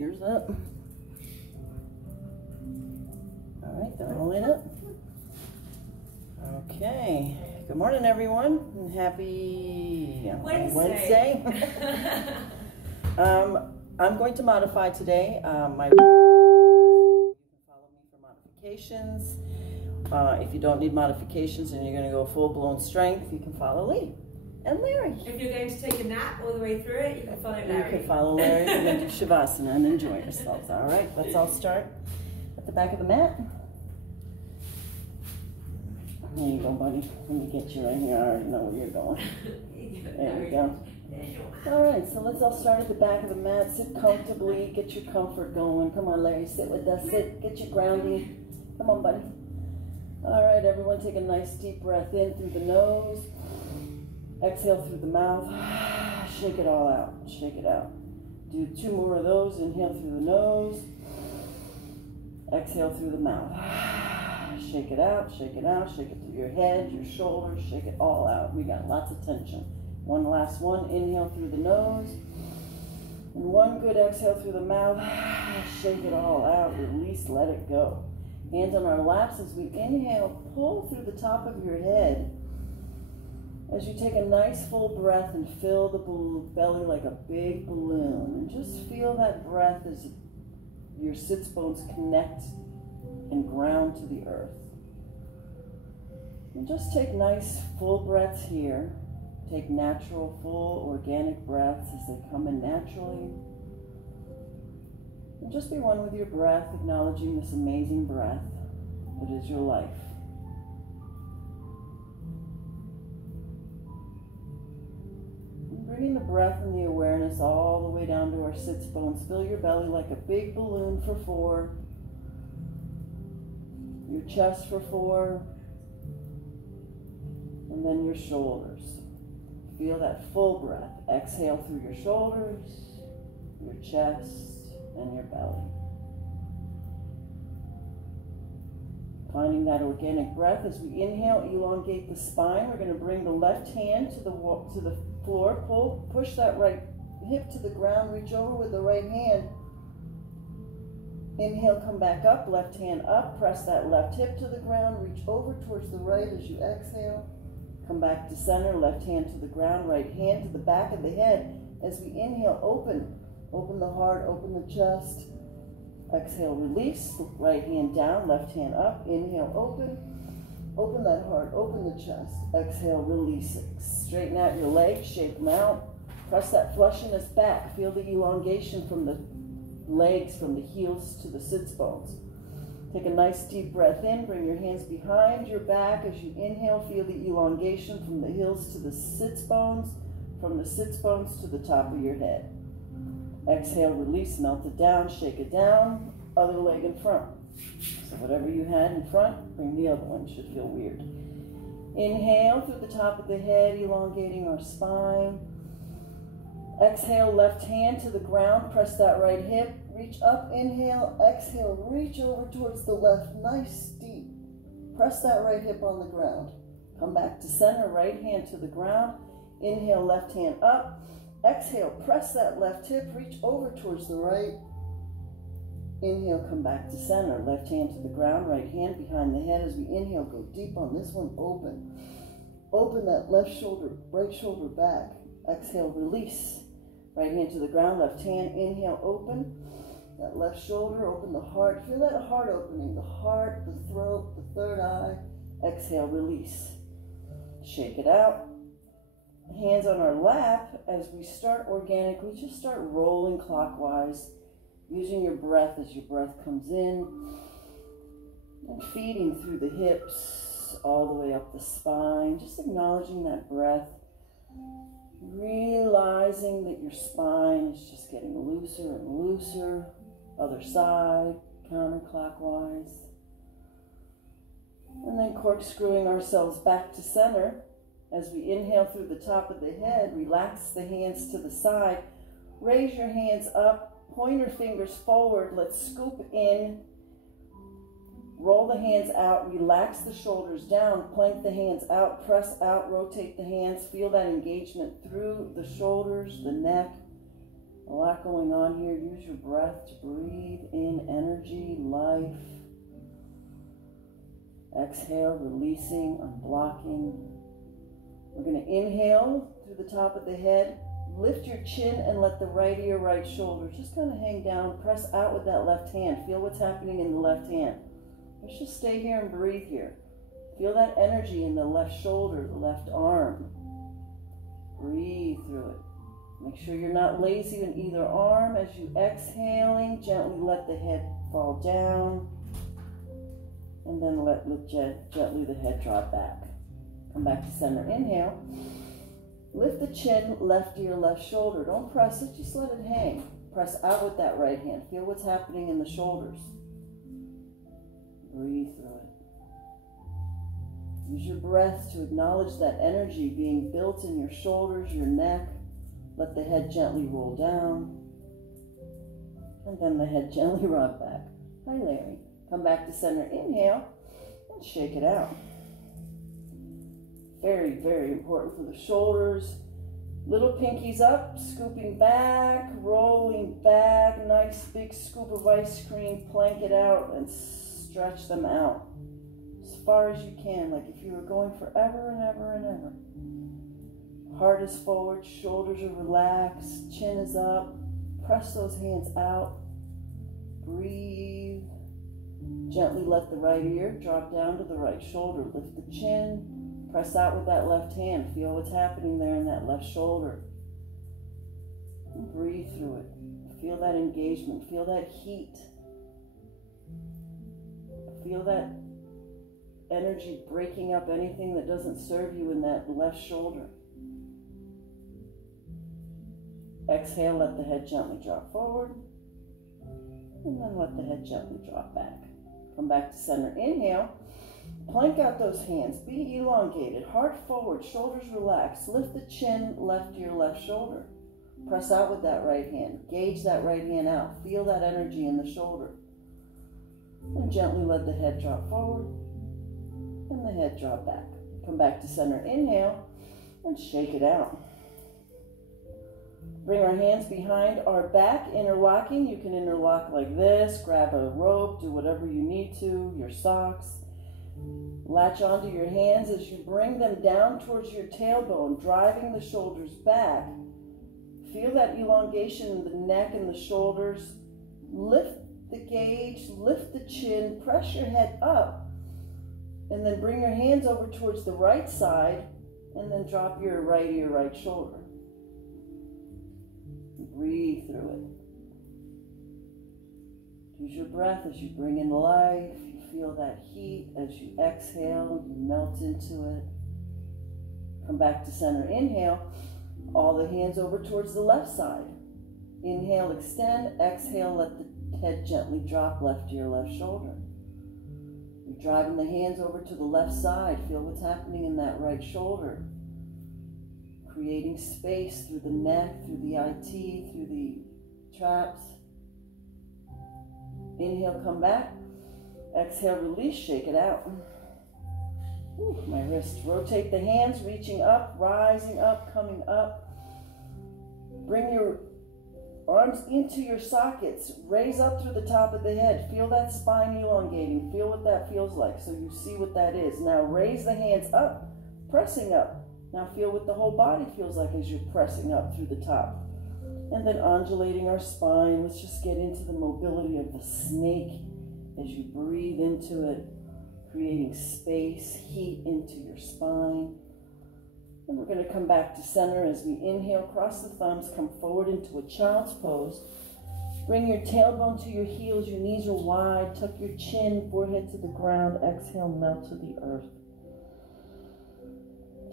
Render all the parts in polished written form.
ears up. All right, they're all in it. Okay. Good morning, everyone, and happy Wednesday. I'm going to modify today. You can follow me for modifications. If you don't need modifications and you're going to go full-blown strength, you can follow Lee and Larry. If you're going to take a nap all the way through it, you can follow Larry. You can follow Larry and then do Shavasana and enjoy yourselves. All right, let's all start at the back of the mat. There you go, buddy. Let me get you right here. I already know where you're going. There we go. All right, so let's all start at the back of the mat. Sit comfortably. Get your comfort going. Come on, Larry. Sit with us. Sit. Get your grounding. Come on, buddy. All right, everyone. Take a nice deep breath in through the nose. Exhale through the mouth. Shake it all out. Shake it out. Do 2 more of those. Inhale through the nose. Exhale through the mouth. Shake it out, shake it out, shake it through your head, your shoulders, shake it all out. We got lots of tension. One last one, inhale through the nose. And one good exhale through the mouth. Shake it all out, release, let it go. Hands on our laps as we inhale, pull through the top of your head. As you take a nice full breath and fill the belly like a big balloon. And just feel that breath as your sits bones connect and ground to the earth. And just take nice full breaths here. Take natural, full, organic breaths as they come in naturally. And just be one with your breath, acknowledging this amazing breath that is your life. And bringing the breath and the awareness all the way down to our sits bones. Fill your belly like a big balloon for 4. Your chest for 4, and then your shoulders. Feel that full breath. Exhale through your shoulders, your chest, and your belly. Finding that organic breath as we inhale, elongate the spine. We're going to bring the left hand to the floor. Push that right hip to the ground. Reach over with the right hand. Inhale, come back up, left hand up, press that left hip to the ground, reach over towards the right as you exhale. Come back to center, left hand to the ground, right hand to the back of the head. As we inhale, open the heart, open the chest. Exhale, release, right hand down, left hand up. Inhale, open that heart, open the chest. Exhale, release it. Straighten out your legs, shake them out. Press that flushiness back. Feel the elongation from the legs, from the heels to the sits bones. Take a nice deep breath in. Bring your hands behind your back. As you inhale, feel the elongation from the heels to the sits bones, from the sits bones to the top of your head. Exhale, release, melt it down, shake it down. Other leg in front. So whatever you had in front, bring the other one. Should feel weird. Inhale through the top of the head, elongating our spine. Exhale, left hand to the ground, press that right hip, reach up, inhale, exhale, reach over towards the left, nice, deep. Press that right hip on the ground. Come back to center, right hand to the ground, inhale, left hand up, exhale, press that left hip, reach over towards the right. Inhale, come back to center, left hand to the ground, right hand behind the head. As we inhale, go deep on this one, open. Open that left shoulder, right shoulder back. Exhale, release. Right hand to the ground, left hand, inhale, open. That left shoulder, open the heart. Feel that heart opening, the heart, the throat, the third eye. Exhale, release. Shake it out. Hands on our lap. As we start organically, just start rolling clockwise, using your breath as your breath comes in, and feeding through the hips, all the way up the spine, just acknowledging that breath. Realizing that your spine is just getting looser and looser. Other side, counterclockwise. And then corkscrewing ourselves back to center. As we inhale through the top of the head, relax the hands to the side. Raise your hands up, pointer fingers forward. Let's scoop in. Roll the hands out, relax the shoulders down, plank the hands out, press out, rotate the hands, feel that engagement through the shoulders, the neck, A lot going on here. Use your breath to breathe in energy, life. Exhale, releasing, unblocking. We're going to inhale through the top of the head. Lift your chin and let the right ear, right shoulder just kind of hang down. Press out with that left hand. Feel what's happening in the left hand. Let's just stay here and breathe here. Feel that energy in the left shoulder, the left arm. Breathe through it. Make sure you're not lazy in either arm. As you exhaling, gently let the head fall down. And then let gently the head drop back. Come back to center. Inhale. Lift the chin, left ear, left shoulder. Don't press it, just let it hang. Press out with that right hand. Feel what's happening in the shoulders. Breathe through it. Use your breath to acknowledge that energy being built in your shoulders, your neck. Let the head gently roll down. And then the head gently rock back. Hi, Larry. Come back to center. Inhale and shake it out. Very, very important for the shoulders. Little pinkies up, scooping back, rolling back. Nice big scoop of ice cream. Plank it out and stretch them out as far as you can, like if you were going forever and ever and ever. Heart is forward, shoulders are relaxed, chin is up. Press those hands out. Breathe. Gently let the right ear drop down to the right shoulder. Lift the chin. Press out with that left hand. Feel what's happening there in that left shoulder. And breathe through it. Feel that engagement. Feel that heat. Feel that energy breaking up anything that doesn't serve you in that left shoulder. Exhale, let the head gently drop forward. And then let the head gently drop back. Come back to center. Inhale. Plank out those hands. Be elongated. Heart forward. Shoulders relaxed. Lift the chin, left ear, left shoulder. Press out with that right hand. Gauge that right hand out. Feel that energy in the shoulder. And gently let the head drop forward. And the head drop back. Come back to center. Inhale. And shake it out. Bring our hands behind our back, interlocking. You can interlock like this. Grab a rope. Do whatever you need to. Your socks. Latch onto your hands as you bring them down towards your tailbone, driving the shoulders back. Feel that elongation in the neck and the shoulders. Lift the gauge, lift the chin, press your head up, and then bring your hands over towards the right side, and then drop your right ear, right shoulder. Breathe through it. Use your breath as you bring in life. Feel that heat as you exhale, you melt into it. Come back to center. Inhale, all the hands over towards the left side. Inhale, extend. Exhale, let the head gently drop, left ear, left shoulder. You're driving the hands over to the left side. Feel what's happening in that right shoulder. Creating space through the neck, through the IT, through the traps. Inhale, come back. Exhale, release, shake it out. Ooh, my wrist. Rotate the hands, reaching up, rising up, coming up. Bring your arms into your sockets. Raise up through the top of the head. Feel that spine elongating. Feel what that feels like so you see what that is. Now raise the hands up, pressing up. Now feel what the whole body feels like as you're pressing up through the top. And then undulating our spine. Let's just get into the mobility of the snake. As you breathe into it, creating space, heat into your spine. And we're going to come back to center as we inhale, cross the thumbs, come forward into a child's pose. Bring your tailbone to your heels, your knees are wide, tuck your chin, forehead to the ground, exhale, melt to the earth.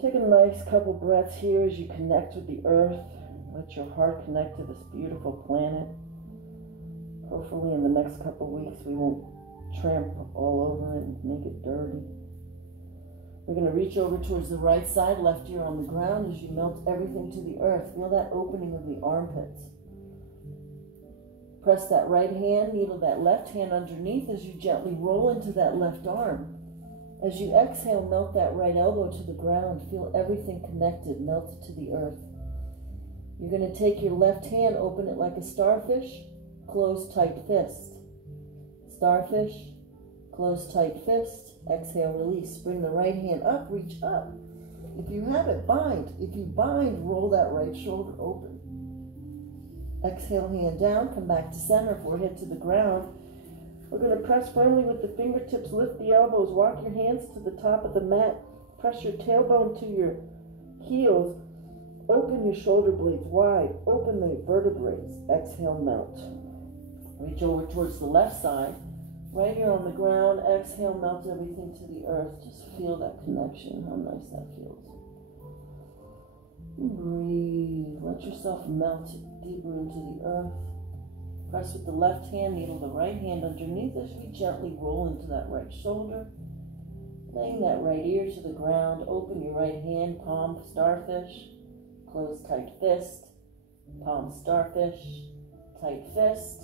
Take a nice couple breaths here as you connect with the earth. Let your heart connect to this beautiful planet. Hopefully in the next couple weeks we won't tramp all over it and make it dirty. We're going to reach over towards the right side, left ear on the ground as you melt everything to the earth. Feel that opening of the armpits. Press that right hand, needle that left hand underneath as you gently roll into that left arm. As you exhale, melt that right elbow to the ground. Feel everything connected, melted to the earth. You're going to take your left hand, open it like a starfish, close tight fist. Starfish, close tight fist, exhale, release. Bring the right hand up, reach up. If you have it, bind. If you bind, roll that right shoulder open. Exhale, hand down, come back to center, forehead to the ground. We're going to press firmly with the fingertips, lift the elbows, walk your hands to the top of the mat, press your tailbone to your heels, open your shoulder blades wide, open the vertebrae, exhale, melt. Reach over towards the left side, right here on the ground, exhale, melt everything to the earth. Just feel that connection, how nice that feels. Breathe, let yourself melt deeper into the earth. Press with the left hand, needle the right hand underneath as we gently roll into that right shoulder. Laying that right ear to the ground, open your right hand, palm starfish, close tight fist, palm starfish, tight fist,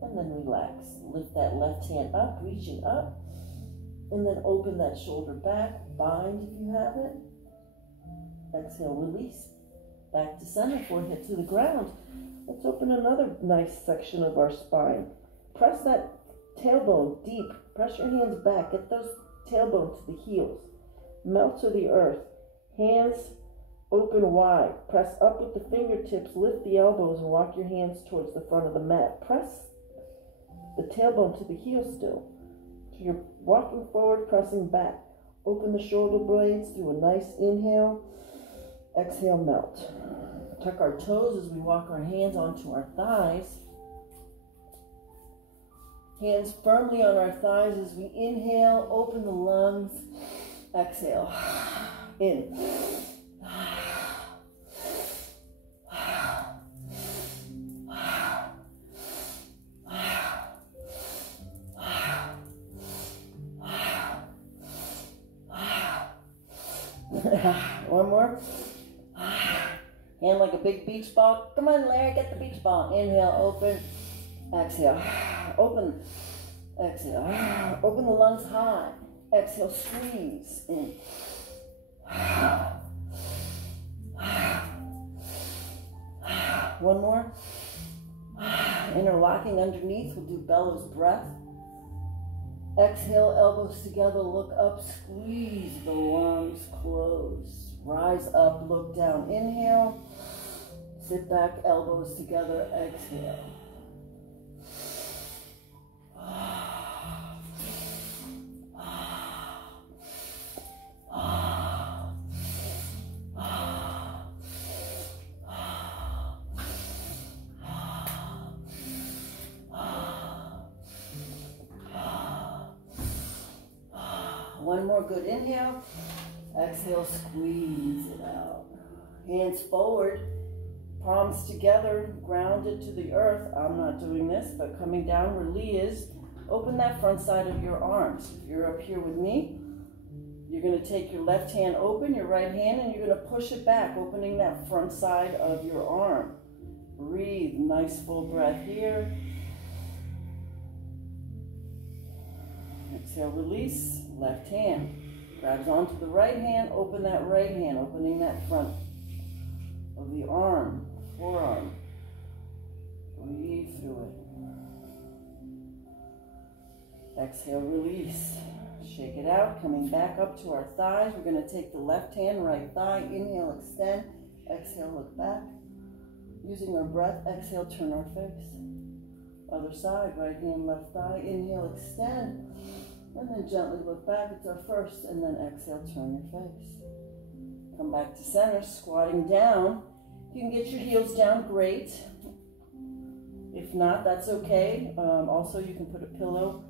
and then relax. Lift that left hand up, reaching up, and then open that shoulder back, bind if you have it. Exhale, release, back to center, forehead to the ground. Let's open another nice section of our spine. Press that tailbone deep. Press your hands back. Get those tailbone to the heels. Melt to the earth. Hands open wide. Press up with the fingertips. Lift the elbows and walk your hands towards the front of the mat. Press the tailbone to the heel still. So you're walking forward, pressing back. Open the shoulder blades through a nice inhale. Exhale, melt. Tuck our toes as we walk our hands onto our thighs. Hands firmly on our thighs as we inhale, open the lungs. Exhale, in. One more. Hand like a big beach ball. Come on, Larry, get the beach ball. Inhale, open. Exhale, open. Exhale, open the lungs high. Exhale, squeeze in. One more. Interlocking underneath. We'll do bellows breath. Exhale, elbows together, look up, squeeze the lungs, close. Rise up, look down, inhale. Sit back, elbows together, exhale. One more good inhale. Exhale, squeeze it out. Hands forward, palms together, grounded to the earth. I'm not doing this, but coming down where Lee is, open that front side of your arms. If you're up here with me, you're going to take your left hand open, your right hand, and you're going to push it back, opening that front side of your arm. Breathe, nice full breath here. Exhale, release, left hand. Grabs onto the right hand, open that right hand, opening that front of the arm, forearm. Breathe through it. Exhale, release. Shake it out, coming back up to our thighs. We're going to take the left hand, right thigh. Inhale, extend. Exhale, look back. Using our breath, exhale, turn our face. Other side, right hand, left thigh. Inhale, extend. And then gently look back. It's our first. And then exhale, turn your face. Come back to center, squatting down. If you can get your heels down, great. If not, that's okay. Also, you can put a pillow.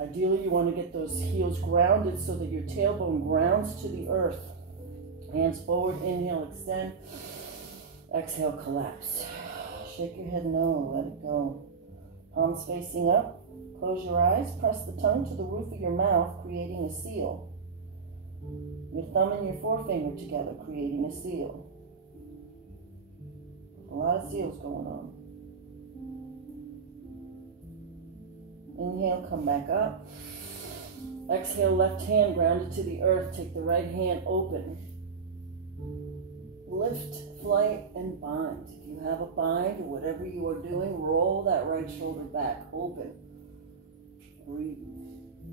Ideally, you want to get those heels grounded so that your tailbone grounds to the earth. Hands forward, inhale, extend. Exhale, collapse. Shake your head no, let it go. Palms facing up. Close your eyes, press the tongue to the roof of your mouth, creating a seal. Your thumb and your forefinger together, creating a seal. A lot of seals going on. Inhale, come back up. Exhale, left hand grounded to the earth. Take the right hand open. lift, flight, and bind. If you have a bind or whatever you are doing, roll that right shoulder back, open. Breathe.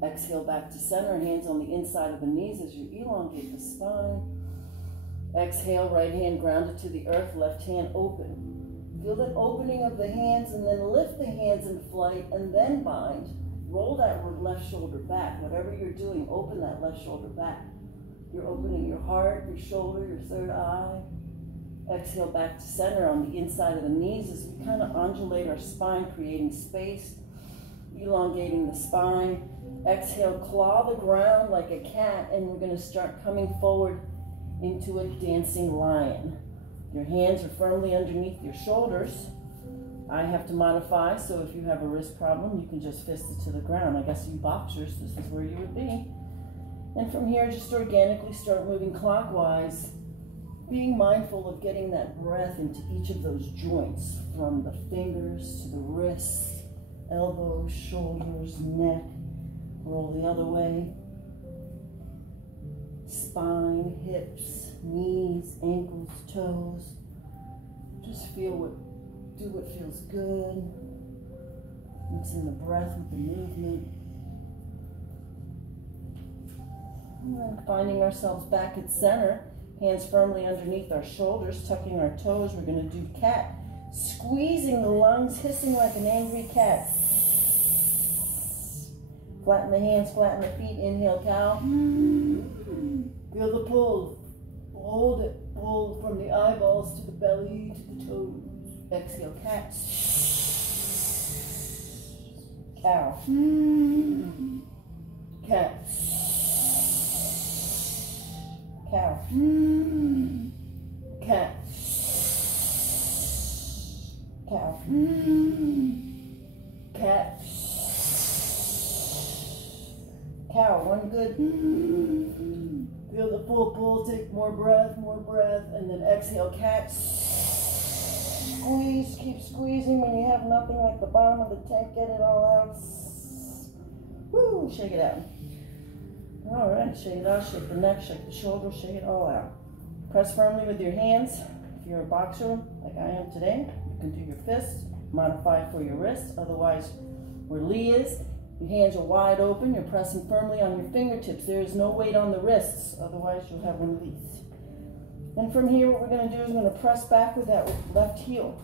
Exhale back to center, hands on the inside of the knees as you elongate the spine. Exhale, right hand grounded to the earth, left hand open. Feel that opening of the hands and then lift the hands in flight and then bind. Roll that left shoulder back. Whatever you're doing, open that left shoulder back. You're opening your heart, your shoulder, your third eye. Exhale back to center on the inside of the knees as we kind of undulate our spine, creating space, elongating the spine. Exhale, claw the ground like a cat, and we're going to start coming forward into a dancing lion. Your hands are firmly underneath your shoulders. I have to modify, so if you have a wrist problem, you can just fist it to the ground. I guess you boxers, this is where you would be. And from here, just organically start moving clockwise, being mindful of getting that breath into each of those joints, from the fingers to the wrists, elbows, shoulders, neck. Roll the other way. Spine, hips, knees, ankles, toes. Just do what feels good. Mixing the breath with the movement. And then finding ourselves back at center. Hands firmly underneath our shoulders, tucking our toes. We're going to do cat. Squeezing the lungs, hissing like an angry cat. Flatten the hands, flatten the feet. Inhale, cow. Feel the pull. Hold it. Pull from the eyeballs to the belly to the toes. Exhale, cat. Cow. Cat. Cow. Cat. Cow. Cat. Cow. One good. Feel the full pull. Take more breath, and then exhale, cat. Squeeze. Keep squeezing. When you have nothing, like the bottom of the tank, get it all out. Woo! Shake it out. All right, shake it out, shake the neck, shake the shoulders, shake it all out. Press firmly with your hands. If you're a boxer, like I am today, you can do your fists, modify for your wrists. Otherwise, where Lee is, your hands are wide open, you're pressing firmly on your fingertips. There is no weight on the wrists, otherwise you'll have one of these. And from here, what we're gonna do is we're gonna press back with that left heel.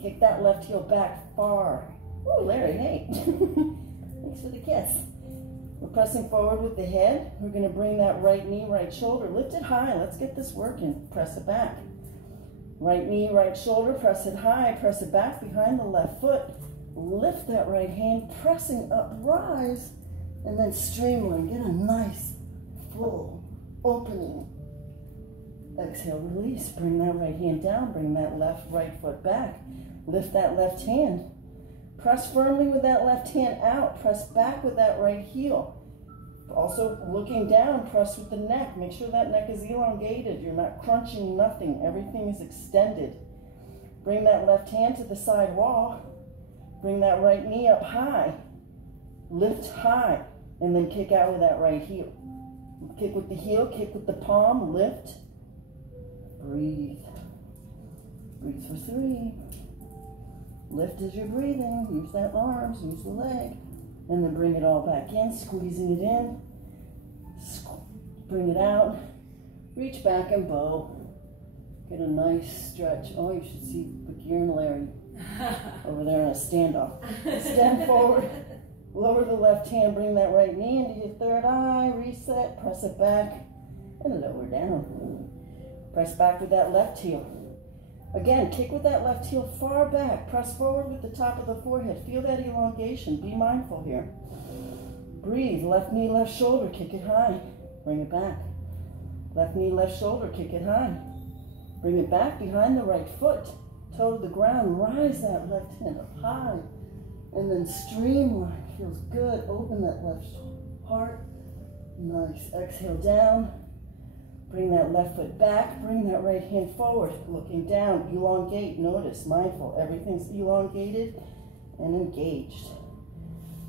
Kick that left heel back far. Ooh, Larry, hey. Thanks for the kiss. We're pressing forward with the head. We're going to bring that right knee, right shoulder. Lift it high. Let's get this working. Press it back. Right knee, right shoulder. Press it high. Press it back behind the left foot. Lift that right hand. Pressing up. Rise. And then streamline. Get a nice, full opening. Exhale, release. Bring that right hand down. Bring that right foot back. Lift that left hand. Press firmly with that left hand out. Press back with that right heel. Also looking down, press with the neck. Make sure that neck is elongated. You're not crunching nothing. Everything is extended. Bring that left hand to the side wall. Bring that right knee up high. Lift high. And then kick out with that right heel. Kick with the heel, kick with the palm, lift. Breathe. Breathe for 3. Lift as you're breathing. Use that arms, use the leg. And then bring it all back in, squeezing it in. Bring it out. Reach back and bow. Get a nice stretch. Oh, you should see Bakir and Larry over there in a standoff. Stand forward. Lower the left hand. Bring that right knee into your third eye. Reset. Press it back. And lower down. Press back with that left heel. Again, kick with that left heel far back. Press forward with the top of the forehead. Feel that elongation. Be mindful here. Breathe. Left knee, left shoulder. Kick it high. Bring it back. Left knee, left shoulder. Kick it high. Bring it back behind the right foot. Toe to the ground. Rise that left hand up high. And then streamline. Feels good. Open that left heart. Nice. Exhale down. Bring that left foot back. Bring that right hand forward. Looking down. Elongate. Notice. Mindful. Everything's elongated and engaged.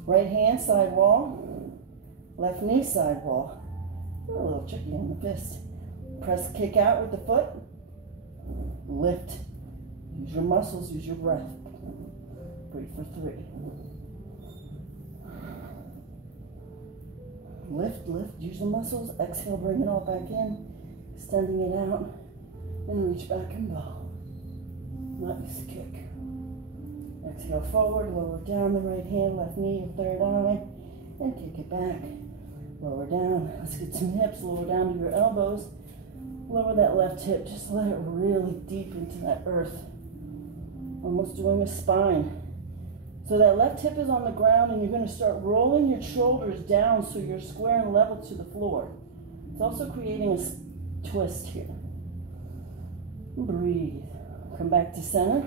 Right hand, side wall. Left knee, side wall. A little tricky on the fist. Press, kick out with the foot. Lift. Use your muscles, use your breath. Breathe for 3. Lift, lift, use the muscles. Exhale, bring it all back in. Extending it out. And reach back and bow. Nice kick. Exhale forward, lower down the right hand, left knee, your third eye. And kick it back. Lower down. Let's get some hips. Lower down to your elbows. Lower that left hip. Just let it really deep into that earth. Almost doing a spine. So that left hip is on the ground and you're going to start rolling your shoulders down so you're square and level to the floor. It's also creating a twist here. Breathe. Come back to center.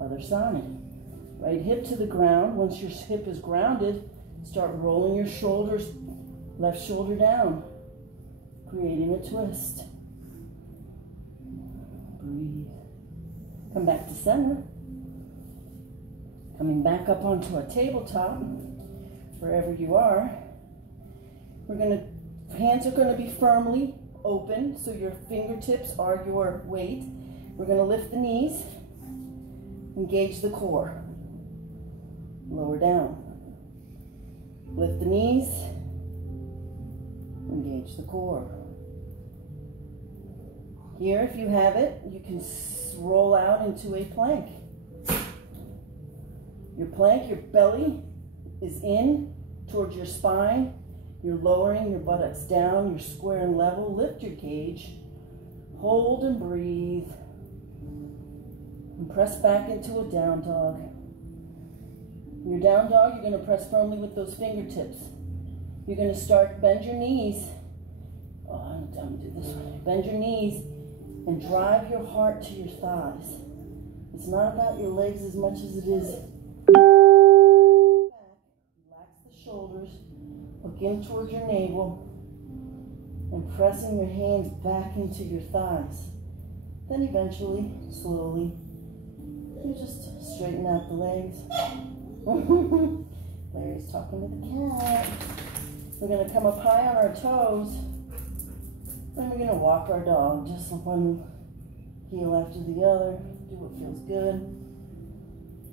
Other side. Right hip to the ground. Once your hip is grounded, start rolling your shoulders, left shoulder down, creating a twist. Breathe. Come back to center. Coming back up onto our tabletop, wherever you are. Hands are going to be firmly open, so your fingertips are your weight. We're going to lift the knees, engage the core. Lower down. Lift the knees, engage the core. Here, if you have it, you can roll out into a plank. Your plank, your belly is in towards your spine. You're lowering your buttocks down. You're square and level. Lift your cage. Hold and breathe. And press back into a down dog. Your down dog, you're going to press firmly with those fingertips. You're going to start, bend your knees. Oh, I'm going to do this one. Bend your knees and drive your heart to your thighs. It's not about your legs as much as it is. Relax the shoulders. Look in towards your navel. And pressing your hands back into your thighs. Then eventually, slowly, you just straighten out the legs. Larry's talking to the cat. We're going to come up high on our toes. Then we're going to walk our dog. Just one heel after the other. Do what feels good.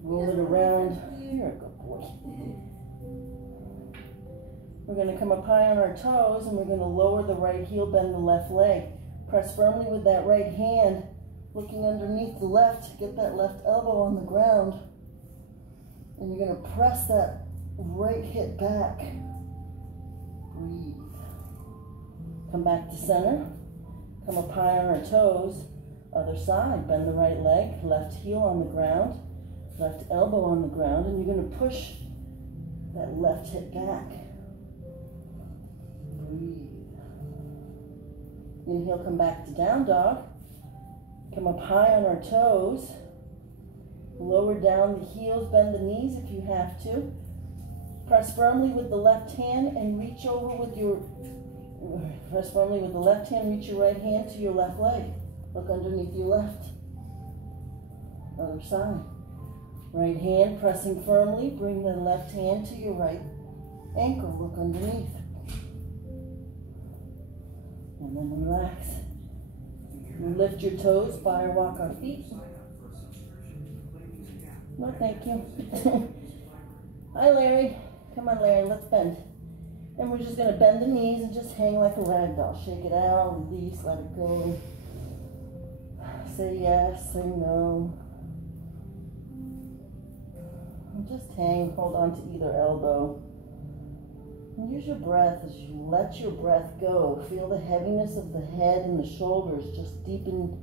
Roll it around. You're a good boy. We're going to come up high on our toes and we're going to lower the right heel, bend the left leg. Press firmly with that right hand, looking underneath the left. Get that left elbow on the ground. And you're going to press that right hip back. Breathe. Come back to center. Come up high on our toes. Other side. Bend the right leg. Left heel on the ground. Left elbow on the ground. And you're going to push that left hip back. Breathe. Inhale, come back to down dog. Come up high on our toes. Lower down the heels, bend the knees if you have to. Press firmly with the left hand and reach over with your, press firmly with the left hand, reach your right hand to your left leg. Look underneath your left. Other side. Right hand pressing firmly, bring the left hand to your right ankle. Look underneath. And then relax. Lift your toes, fire walk our feet. No, thank you. Hi, Larry. Come on, Larry, let's bend. And we're just going to bend the knees and just hang like a rag doll. Shake it out, release, let it go. Say yes, say no. And just hang, hold on to either elbow. And use your breath as you let your breath go. Feel the heaviness of the head and the shoulders. Just deepen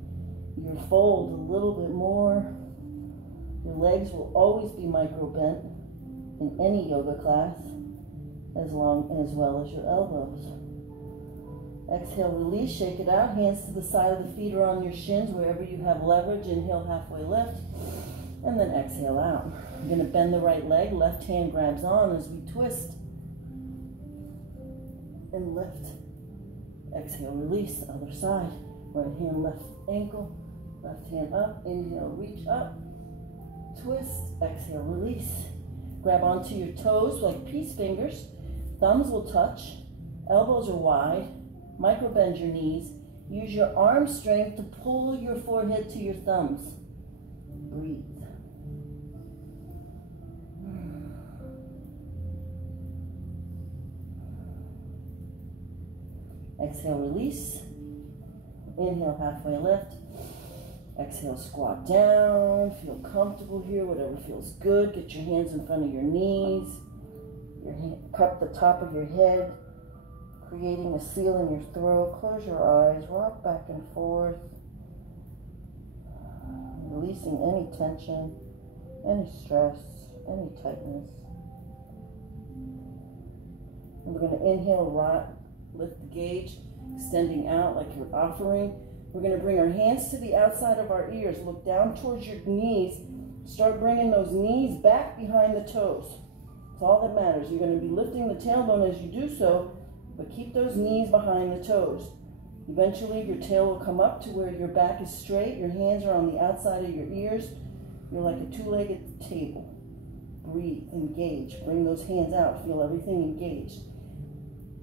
your fold a little bit more. Your legs will always be micro bent in any yoga class, as well as your elbows. Exhale, release, shake it out. Hands to the side of the feet or on your shins, wherever you have leverage. Inhale, halfway lift, and then exhale out. You're going to bend the right leg. Left hand grabs on as we twist and lift. Exhale, release. Other side. Right hand, left ankle. Left hand up. Inhale, reach up. Twist, exhale, release. Grab onto your toes like peace fingers. Thumbs will touch. Elbows are wide. Micro bend your knees. Use your arm strength to pull your forehead to your thumbs. Breathe. Exhale, release. Inhale, halfway lift. Exhale, squat down. Feel comfortable here, whatever feels good. Get your hands in front of your knees. Your hand, cup the top of your head, creating a seal in your throat. Close your eyes, rock back and forth. Releasing any tension, any stress, any tightness. And we're going to inhale, lift the gauge, extending out like you're offering. We're going to bring our hands to the outside of our ears. Look down towards your knees. Start bringing those knees back behind the toes. That's all that matters. You're going to be lifting the tailbone as you do so, but keep those knees behind the toes. Eventually, your tail will come up to where your back is straight. Your hands are on the outside of your ears. You're like a two-legged table. Breathe, engage. Bring those hands out. Feel everything engaged.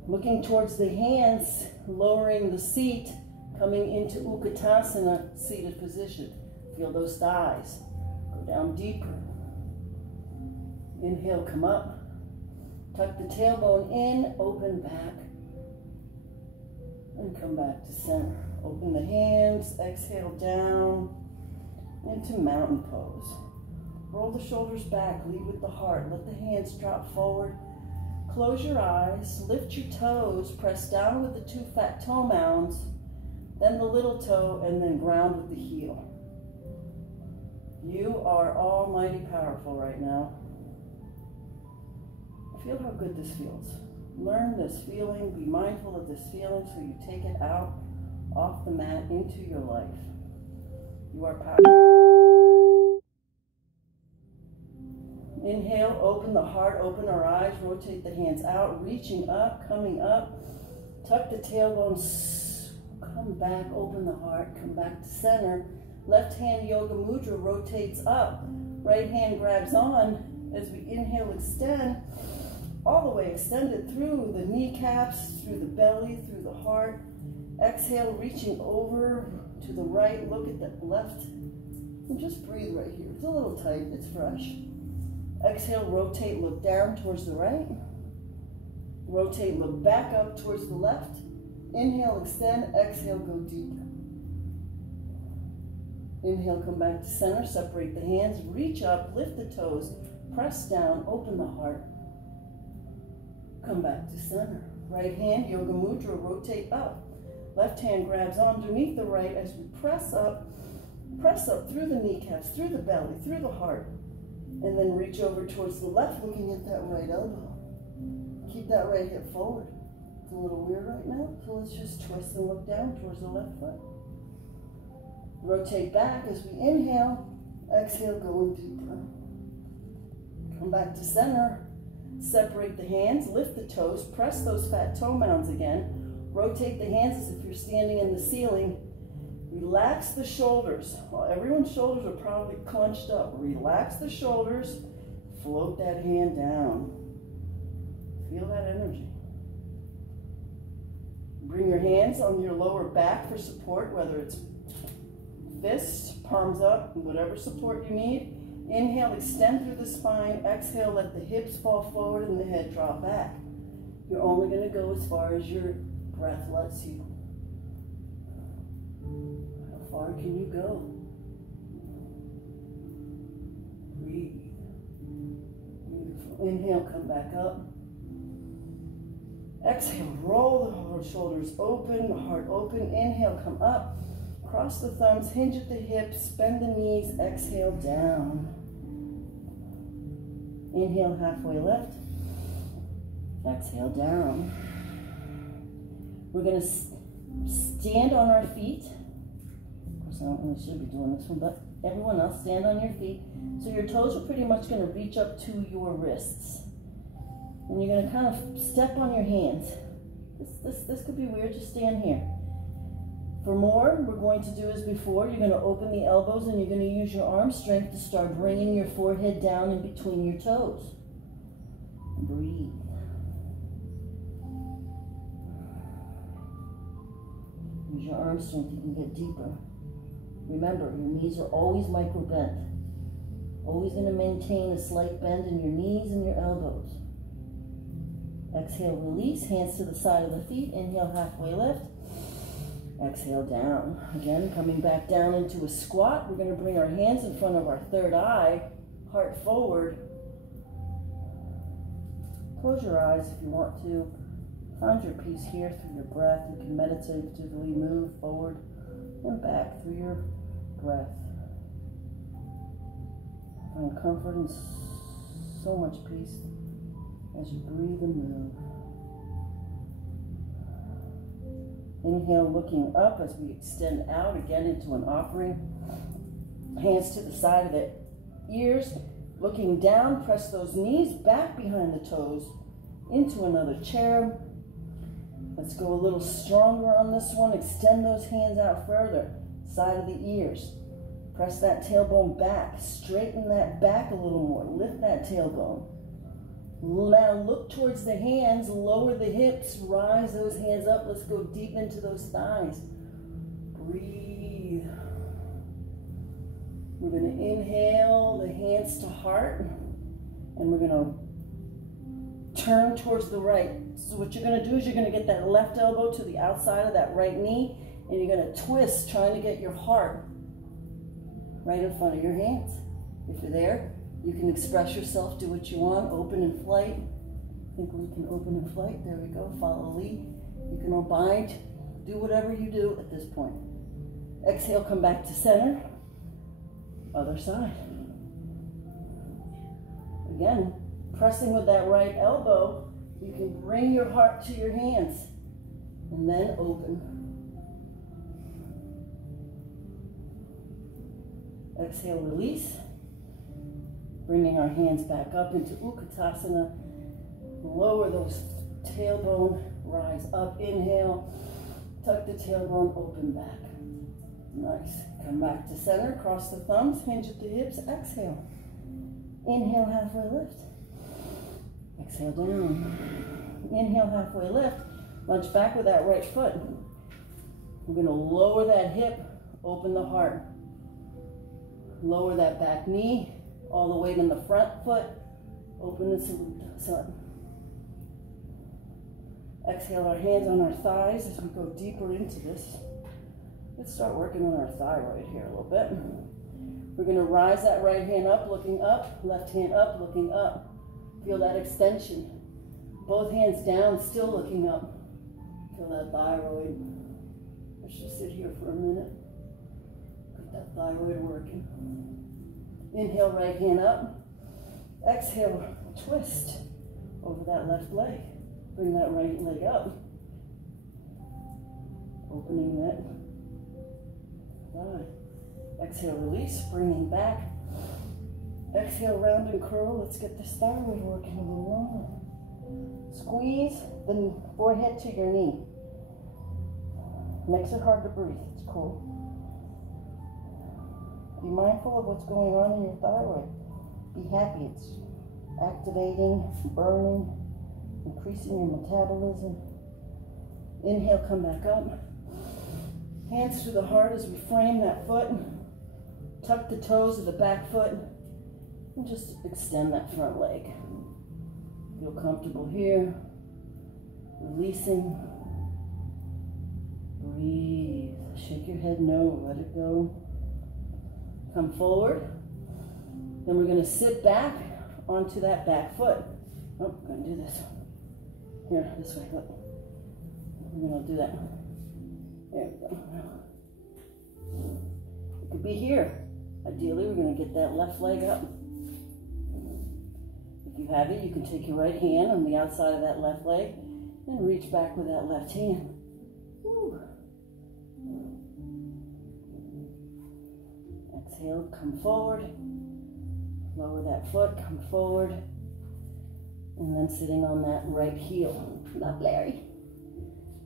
Looking towards the hands, lowering the seat, coming into Utkatasana, seated position. Feel those thighs. Go down deeper. Inhale, come up. Tuck the tailbone in, open back. And come back to center. Open the hands, exhale down into mountain pose. Roll the shoulders back, lead with the heart. Let the hands drop forward. Close your eyes, lift your toes, press down with the 2 fat toe mounds, then the little toe, and then ground with the heel. You are almighty powerful right now. Feel how good this feels. Learn this feeling, be mindful of this feeling so you take it out off the mat into your life. You are powerful. Inhale, open the heart, open our eyes, rotate the hands out, reaching up, coming up. Tuck the tailbone, come back, open the heart, come back to center. Left hand yoga mudra rotates up. Right hand grabs on as we inhale, extend. All the way extended through the kneecaps, through the belly, through the heart. Exhale, reaching over to the right. Look at the left. And just breathe right here. It's a little tight. It's fresh. Exhale, rotate, look down towards the right. Rotate, look back up towards the left. Inhale, extend. Exhale, go deeper. Inhale, come back to center. Separate the hands. Reach up, lift the toes. Press down, open the heart. Come back to center. Right hand, yoga mudra, rotate up. Left hand grabs underneath the right as we press up through the kneecaps, through the belly, through the heart. And then reach over towards the left, looking at that right elbow. Keep that right hip forward. It's a little weird right now, so let's just twist and look down towards the left foot. Rotate back as we inhale, exhale, going deeper. Come back to center. Separate the hands, lift the toes, press those fat toe mounds again. Rotate the hands as if you're standing in the ceiling. Relax the shoulders. Well, everyone's shoulders are probably clenched up. Relax the shoulders. Float that hand down. Feel that energy. Bring your hands on your lower back for support, whether it's fists, palms up, whatever support you need. Inhale, extend through the spine. Exhale, let the hips fall forward and the head drop back. You're only going to go as far as your breath lets you. How far can you go? Breathe. Beautiful. Inhale, come back up. Exhale, roll the shoulders open, the heart open. Inhale, come up. Cross the thumbs, hinge at the hips, bend the knees, exhale down. Inhale, halfway lift. Exhale down. We're going to stand on our feet. Of course, I don't really should be doing this one, but everyone else, stand on your feet. So your toes are pretty much going to reach up to your wrists. And you're going to kind of step on your hands. This could be weird, just stand here. For more, we're going to do as before. You're going to open the elbows and you're going to use your arm strength to start bringing your forehead down in between your toes. Breathe. Use your arm strength, you can get deeper. Remember, your knees are always micro bent. Always going to maintain a slight bend in your knees and your elbows. Exhale, release, hands to the side of the feet. Inhale, halfway lift. Exhale, down. Again, coming back down into a squat. We're going to bring our hands in front of our third eye, heart forward. Close your eyes if you want to. Find your peace here through your breath. You can meditatively move forward and back through your breath. Find comfort and so much peace as you breathe and move. Inhale, looking up as we extend out again into an offering. Hands to the side of the ears. Looking down, press those knees back behind the toes into another chair. Let's go a little stronger on this one. Extend those hands out further. Side of the ears. Press that tailbone back. Straighten that back a little more. Lift that tailbone. Now look towards the hands. Lower the hips. Rise those hands up. Let's go deep into those thighs. Breathe. We're going to inhale the hands to heart. And we're going to turn towards the right. So what you're going to do is you're going to get that left elbow to the outside of that right knee. And you're going to twist, trying to get your heart right in front of your hands. If you're there, you can express yourself, do what you want, open in flight. I think we can open in flight. There we go, follow the lead. You can bind, do whatever you do at this point. Exhale, come back to center. Other side. Again, pressing with that right elbow, you can bring your heart to your hands and then open. Exhale, release. Bringing our hands back up into Utkatasana. Lower those tailbone, rise up. Inhale, tuck the tailbone, open back. Nice. Come back to center, cross the thumbs, hinge at the hips. Exhale. Inhale, halfway lift. Exhale, down. Inhale, halfway lift. Lunge back with that right foot. We're going to lower that hip, open the heart. Lower that back knee, all the weight in the front foot. Open and salute the sun. Exhale, our hands on our thighs as we go deeper into this. Let's start working on our thyroid here a little bit. We're going to rise that right hand up, looking up. Left hand up, looking up. Feel that extension. Both hands down, still looking up. Feel that thyroid. Let's just sit here for a minute. Get that thyroid working. Inhale, right hand up. Exhale, twist over that left leg. Bring that right leg up. Opening that thigh. Exhale, release, bringing back. Exhale, round and curl. Let's get this thyroid working a little longer. Squeeze the forehead to your knee. Makes it hard to breathe. It's cool. Be mindful of what's going on in your thyroid. Be happy. It's activating, burning, increasing your metabolism. Inhale, come back up. Hands to the heart as we frame that foot. Tuck the toes of the back foot and just extend that front leg. Feel comfortable here. Releasing. Breathe. Shake your head no, let it go. Come forward. Then we're going to sit back onto that back foot. Oh, I'm going to do this. Here, this way. Look. We're going to do that. There we go. It could be here. Ideally, we're going to get that left leg up. If you have it, you can take your right hand on the outside of that left leg and reach back with that left hand. Woo. Exhale, come forward. Lower that foot, come forward. And then sitting on that right heel. Not Larry.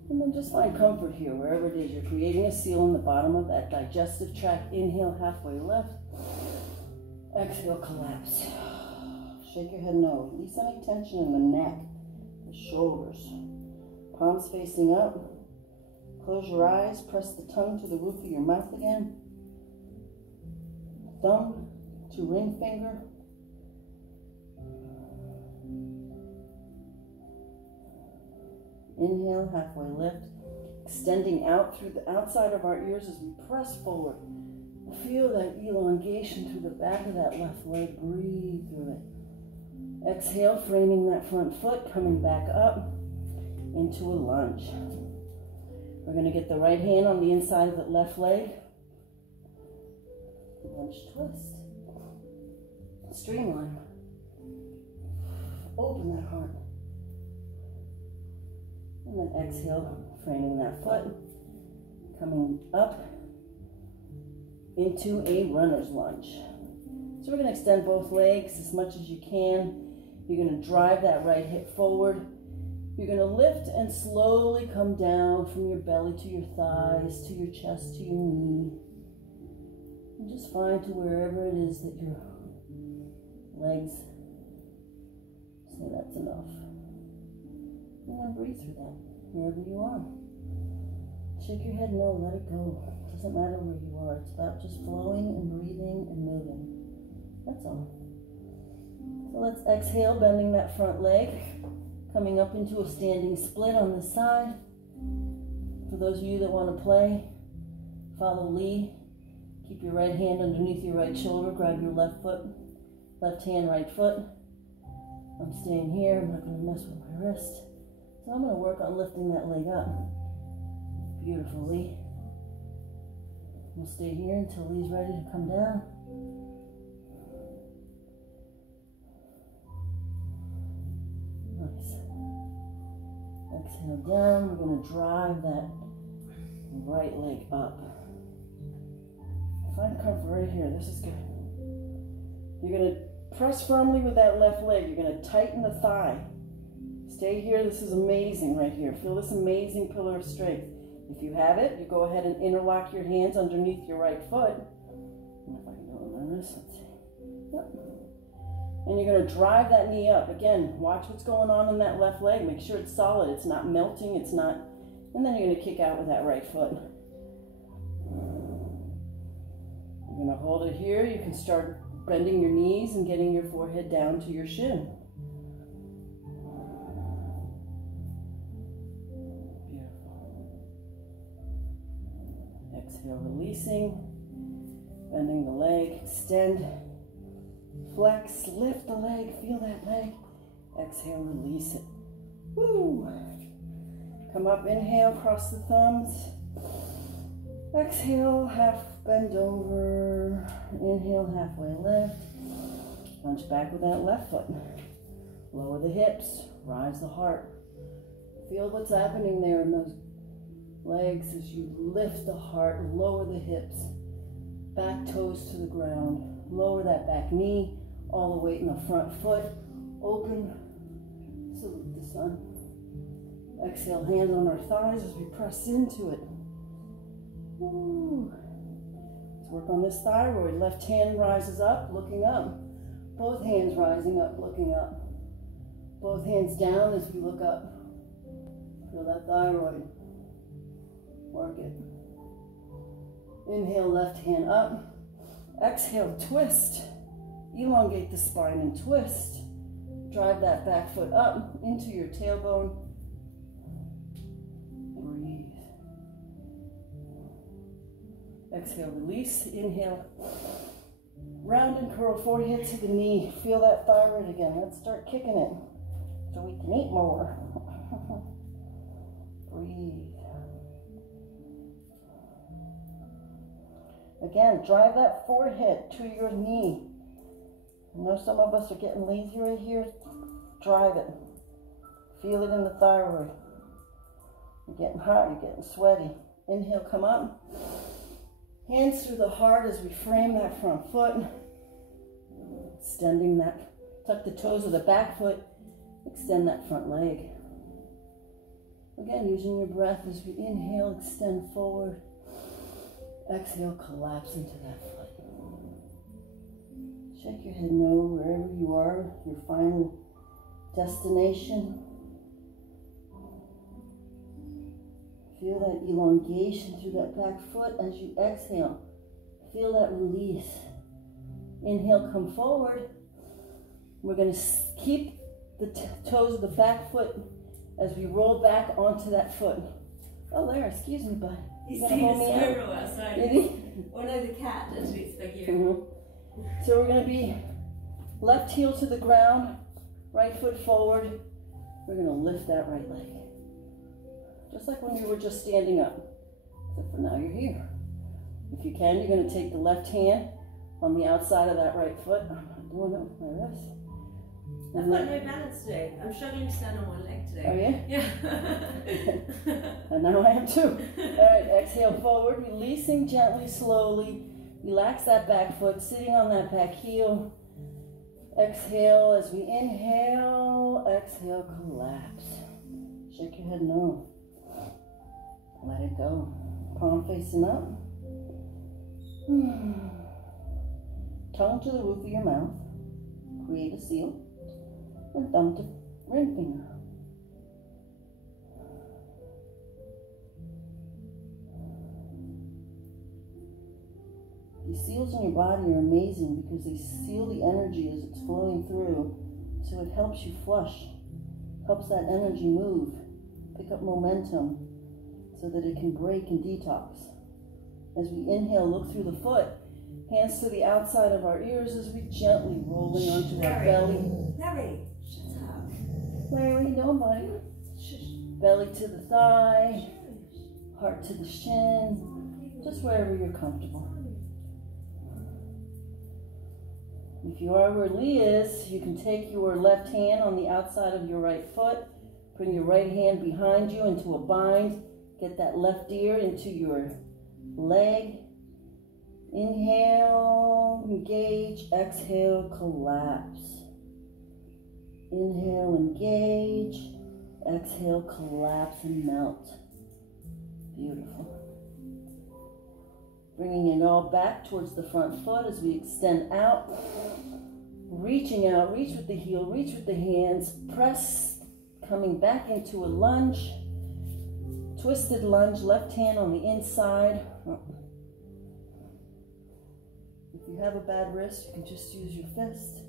And then just find comfort here, wherever it is. You're creating a seal in the bottom of that digestive tract. Inhale, halfway left. Exhale, collapse. Shake your head no. Release any tension in the neck, the shoulders. Palms facing up. Close your eyes, press the tongue to the roof of your mouth again. Thumb to ring finger. Inhale, halfway lift. Extending out through the outside of our ears as we press forward. Feel that elongation through the back of that left leg. Breathe through it. Exhale, framing that front foot, coming back up into a lunge. We're going to get the right hand on the inside of the left leg. Lunge twist. Streamline. Open that heart. And then exhale, framing that foot, coming up into a runner's lunge. So we're going to extend both legs as much as you can. You're going to drive that right hip forward. You're going to lift and slowly come down from your belly to your thighs, to your chest, to your knee. And just find to wherever it is that your legs say that's enough. And then breathe through that, wherever you are. Shake your head no, let it go. It doesn't matter where you are. It's about just flowing and breathing and moving. That's all. So let's exhale, bending that front leg, coming up into a standing split on this side. For those of you that want to play, follow lead. Keep your right hand underneath your right shoulder. Grab your left foot, left hand, right foot. I'm staying here. I'm not going to mess with my wrist. So I'm going to work on lifting that leg up. Beautifully. We'll stay here until Lee's ready to come down. Nice. Exhale down. We're going to drive that right leg up. Find comfort right here. This is good. You're going to press firmly with that left leg. You're going to tighten the thigh. Stay here. This is amazing right here. Feel this amazing pillar of strength. If you have it, you go ahead and interlock your hands underneath your right foot. And if I can do it on this, let's see. Yep. And you're going to drive that knee up. Again, watch what's going on in that left leg. Make sure it's solid. It's not melting. It's not. And then you're going to kick out with that right foot. You're going to hold it here. You can start bending your knees and getting your forehead down to your shin. Exhale, releasing, bending the leg, extend, flex, lift the leg, feel that leg. Exhale, release it. Woo! Come up, inhale, cross the thumbs. Exhale, half bend over. Inhale, halfway lift. Lunge back with that left foot. Lower the hips, rise the heart. Feel what's happening there in those legs as you lift the heart, lower the hips, back toes to the ground, lower that back knee, all the weight in the front foot, open, salute the sun. Exhale, hands on our thighs as we press into it. Woo. Let's work on this thyroid. Left hand rises up, looking up. Both hands rising up, looking up. Both hands down as we look up. Feel that thyroid. Work it. Inhale, left hand up. Exhale, twist. Elongate the spine and twist. Drive that back foot up into your tailbone. Breathe. Exhale, release. Inhale. Round and curl forehead to the knee. Feel that thyroid again. Let's start kicking it so we can eat more. Breathe. Again, drive that forehead to your knee. I know some of us are getting lazy right here. Drive it. Feel it in the thyroid. You're getting hot, you're getting sweaty. Inhale, come up. Hands through the heart as we frame that front foot. Extending that, tuck the toes of the back foot. Extend that front leg. Again, using your breath as we inhale, extend forward. Exhale, collapse into that foot. Shake your head no wherever you are, your final destination. Feel that elongation through that back foot as you exhale. Feel that release. Inhale, come forward. We're going to keep the toes of the back foot as we roll back onto that foot. Oh, there, excuse me, bud. He's You seeing gonna the hold me out? squirrel outside. Did he? Oh no, the cat does it like you. Mm-hmm. So we're going to be left heel to the ground, right foot forward. We're going to lift that right leg. Just like when you were just standing up. Except for now you're here. If you can, you're going to take the left hand on the outside of that right foot. I'm not doing it with my wrist. I've got no balance today. I'm struggling to stand on one leg today. Are you? Yeah. And now I am too. All right, exhale forward, releasing gently, slowly. Relax that back foot, sitting on that back heel. Exhale as we inhale. Exhale, collapse. Shake your head no. Let it go. Palm facing up. Tongue to the roof of your mouth. Create a seal. And thumb to ring finger. These seals in your body are amazing because they seal the energy as it's flowing through. So it helps you flush. Helps that energy move. Pick up momentum so that it can break and detox. As we inhale, look through the foot. Hands to the outside of our ears as we gently rolling onto our belly. Larry, shut up. Larry, what are you doing, buddy? Belly to the thigh, heart to the shin, just wherever you're comfortable. If you are where Lee is, you can take your left hand on the outside of your right foot, bring your right hand behind you into a bind, get that left ear into your leg. Inhale, engage, exhale, collapse. Inhale, engage, exhale, collapse and melt. Beautiful. Bringing it all back towards the front foot as we extend out. Reaching out, reach with the heel, reach with the hands, press, coming back into a lunge. Twisted lunge, left hand on the inside. If you have a bad wrist, you can just use your fist.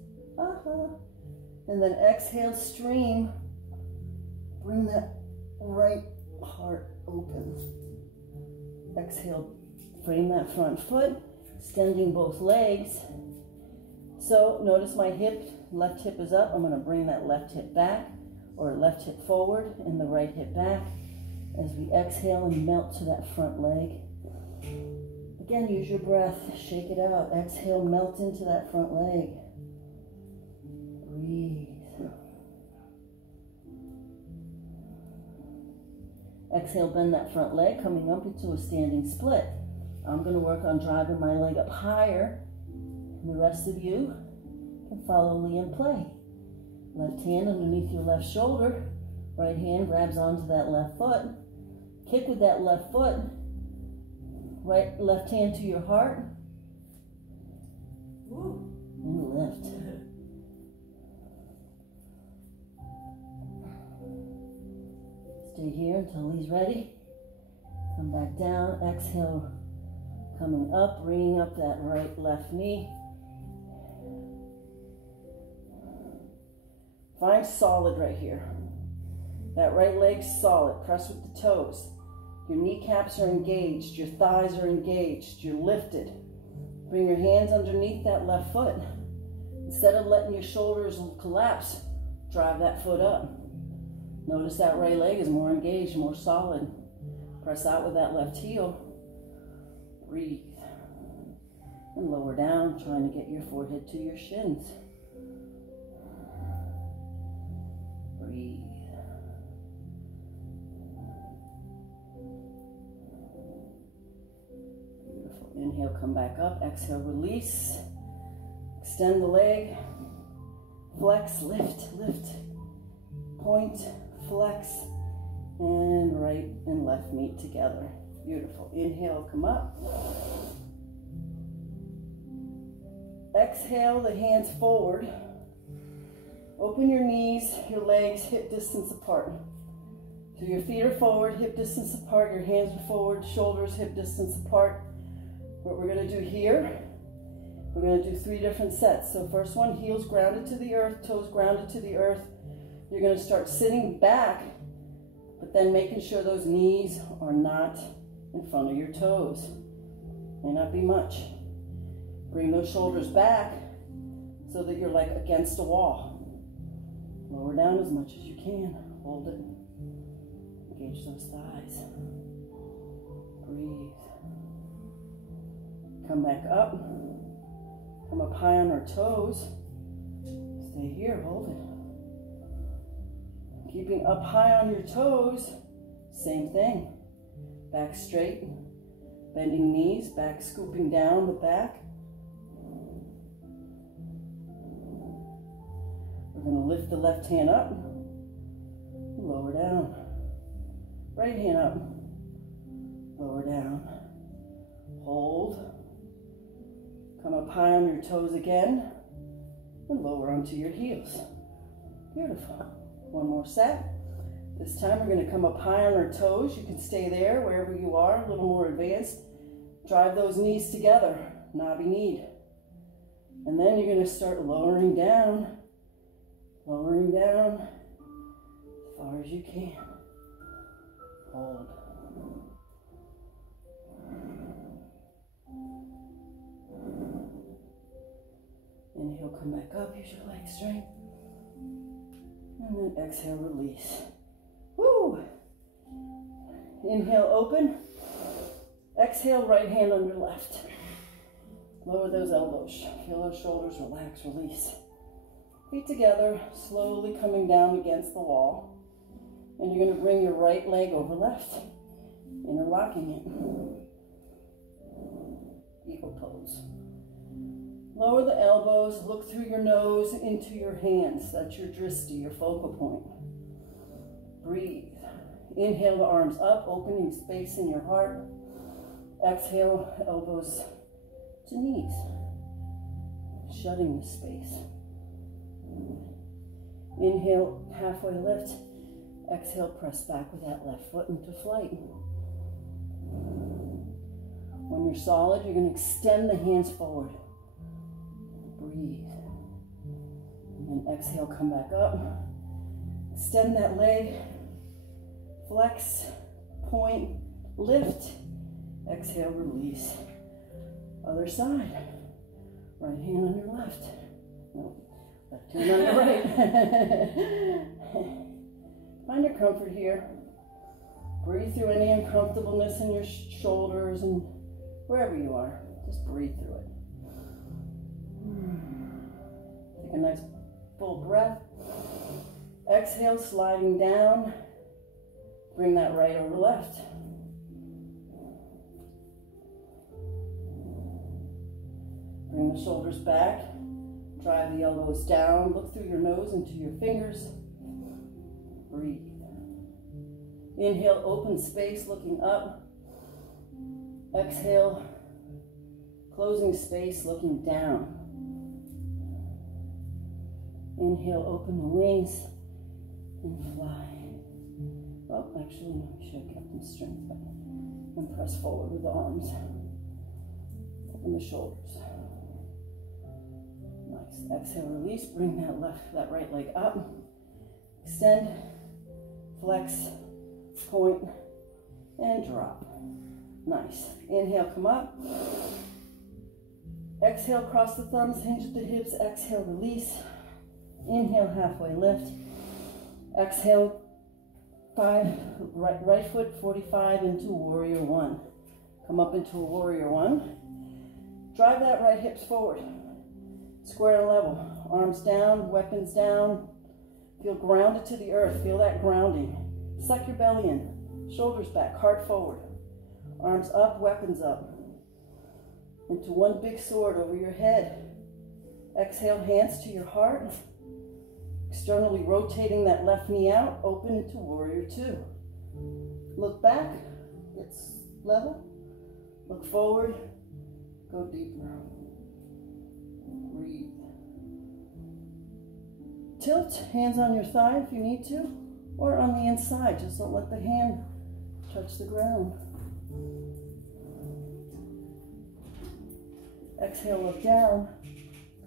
And then exhale, stream. Bring that right heart open. Exhale, frame that front foot, extending both legs. So notice my hip, left hip is up. I'm going to bring that left hip back, or left hip forward and the right hip back as we exhale and melt to that front leg. Again, use your breath, shake it out. Exhale, melt into that front leg. Breathe. Exhale, bend that front leg, coming up into a standing split. I'm going to work on driving my leg up higher. And the rest of you can follow Lee and play. Left hand underneath your left shoulder. Right hand grabs onto that left foot. Kick with that left foot. Right, left hand to your heart. Woo. And lift. Stay here until he's ready. Come back down. Exhale. Coming up, bringing up that right left knee. Find solid right here. That right leg's solid. Press with the toes. Your kneecaps are engaged. Your thighs are engaged. You're lifted. Bring your hands underneath that left foot. Instead of letting your shoulders collapse, drive that foot up. Notice that right leg is more engaged, more solid. Press out with that left heel. Breathe. And lower down, trying to get your forehead to your shins. Breathe. Beautiful. Inhale, come back up. Exhale, release. Extend the leg. Flex, lift, lift. Point, flex, and right and left meet together. Beautiful. Inhale, come up. Exhale, the hands forward. Open your knees, your legs hip distance apart. So your feet are forward, hip distance apart, your hands are forward, shoulders hip distance apart. What we're going to do here, we're going to do 3 different sets. So first one, heels grounded to the earth, toes grounded to the earth. You're going to start sitting back, but then making sure those knees are not in front of your toes. May not be much. Bring those shoulders back so that you're like against a wall. Lower down as much as you can. Hold it. Engage those thighs. Breathe. Come back up. Come up high on our toes. Stay here. Hold it. Keeping up high on your toes. Same thing. Back straight. Bending knees. Back scooping down the back. We're going to lift the left hand up, lower down. Right hand up, lower down. Hold. Come up high on your toes again, and lower onto your heels. Beautiful. One more set. This time we're going to come up high on our toes. You can stay there wherever you are, a little more advanced. Drive those knees together, knobby knee. And then you're going to start lowering down. Lowering down as far as you can. Hold. Inhale, come back up, use your leg strength. And then exhale, release. Woo! Inhale, open. Exhale, right hand under left. Lower those elbows. Feel those shoulders relax, release. Feet together, slowly coming down against the wall. And you're going to bring your right leg over left, interlocking it. Eagle pose. Lower the elbows, look through your nose into your hands. That's your drishti, your focal point. Breathe. Inhale the arms up, opening space in your heart. Exhale, elbows to knees, shutting the space. Inhale, halfway lift. Exhale, press back with that left foot into flight. When you're solid, you're going to extend the hands forward. Breathe. And then exhale, come back up. Extend that leg. Flex, point, lift. Exhale, release. Other side. Right hand on your left. No. Left hand on the right. Find your comfort here. Breathe through any uncomfortableness in your shoulders and wherever you are. Just breathe through it. Take a nice full breath. Exhale, sliding down. Bring that right over left. Bring the shoulders back. Drive the elbows down. Look through your nose into your fingers. Breathe. Inhale, open space, looking up. Exhale, closing space, looking down. Inhale, open the wings and fly. Oh, actually, no, I should have kept them straight, but and press forward with the arms. Open the shoulders. Nice. Exhale, release. Bring that right leg up. Extend, flex, point, and drop. Nice. Inhale, come up. Exhale, cross the thumbs, hinge at the hips. Exhale, release. Inhale, halfway lift. Exhale, right foot 45 into warrior one. Come up into a warrior one. Drive that right hips forward. Square and level. Arms down, weapons down. Feel grounded to the earth. Feel that grounding. Suck your belly in. Shoulders back, heart forward. Arms up, weapons up. Into one big sword over your head. Exhale, hands to your heart. Externally rotating that left knee out. Open into warrior two. Look back. It's level. Look forward. Go deeper. Breathe. Tilt, hands on your thigh if you need to, or on the inside. Just don't let the hand touch the ground. Exhale, look down,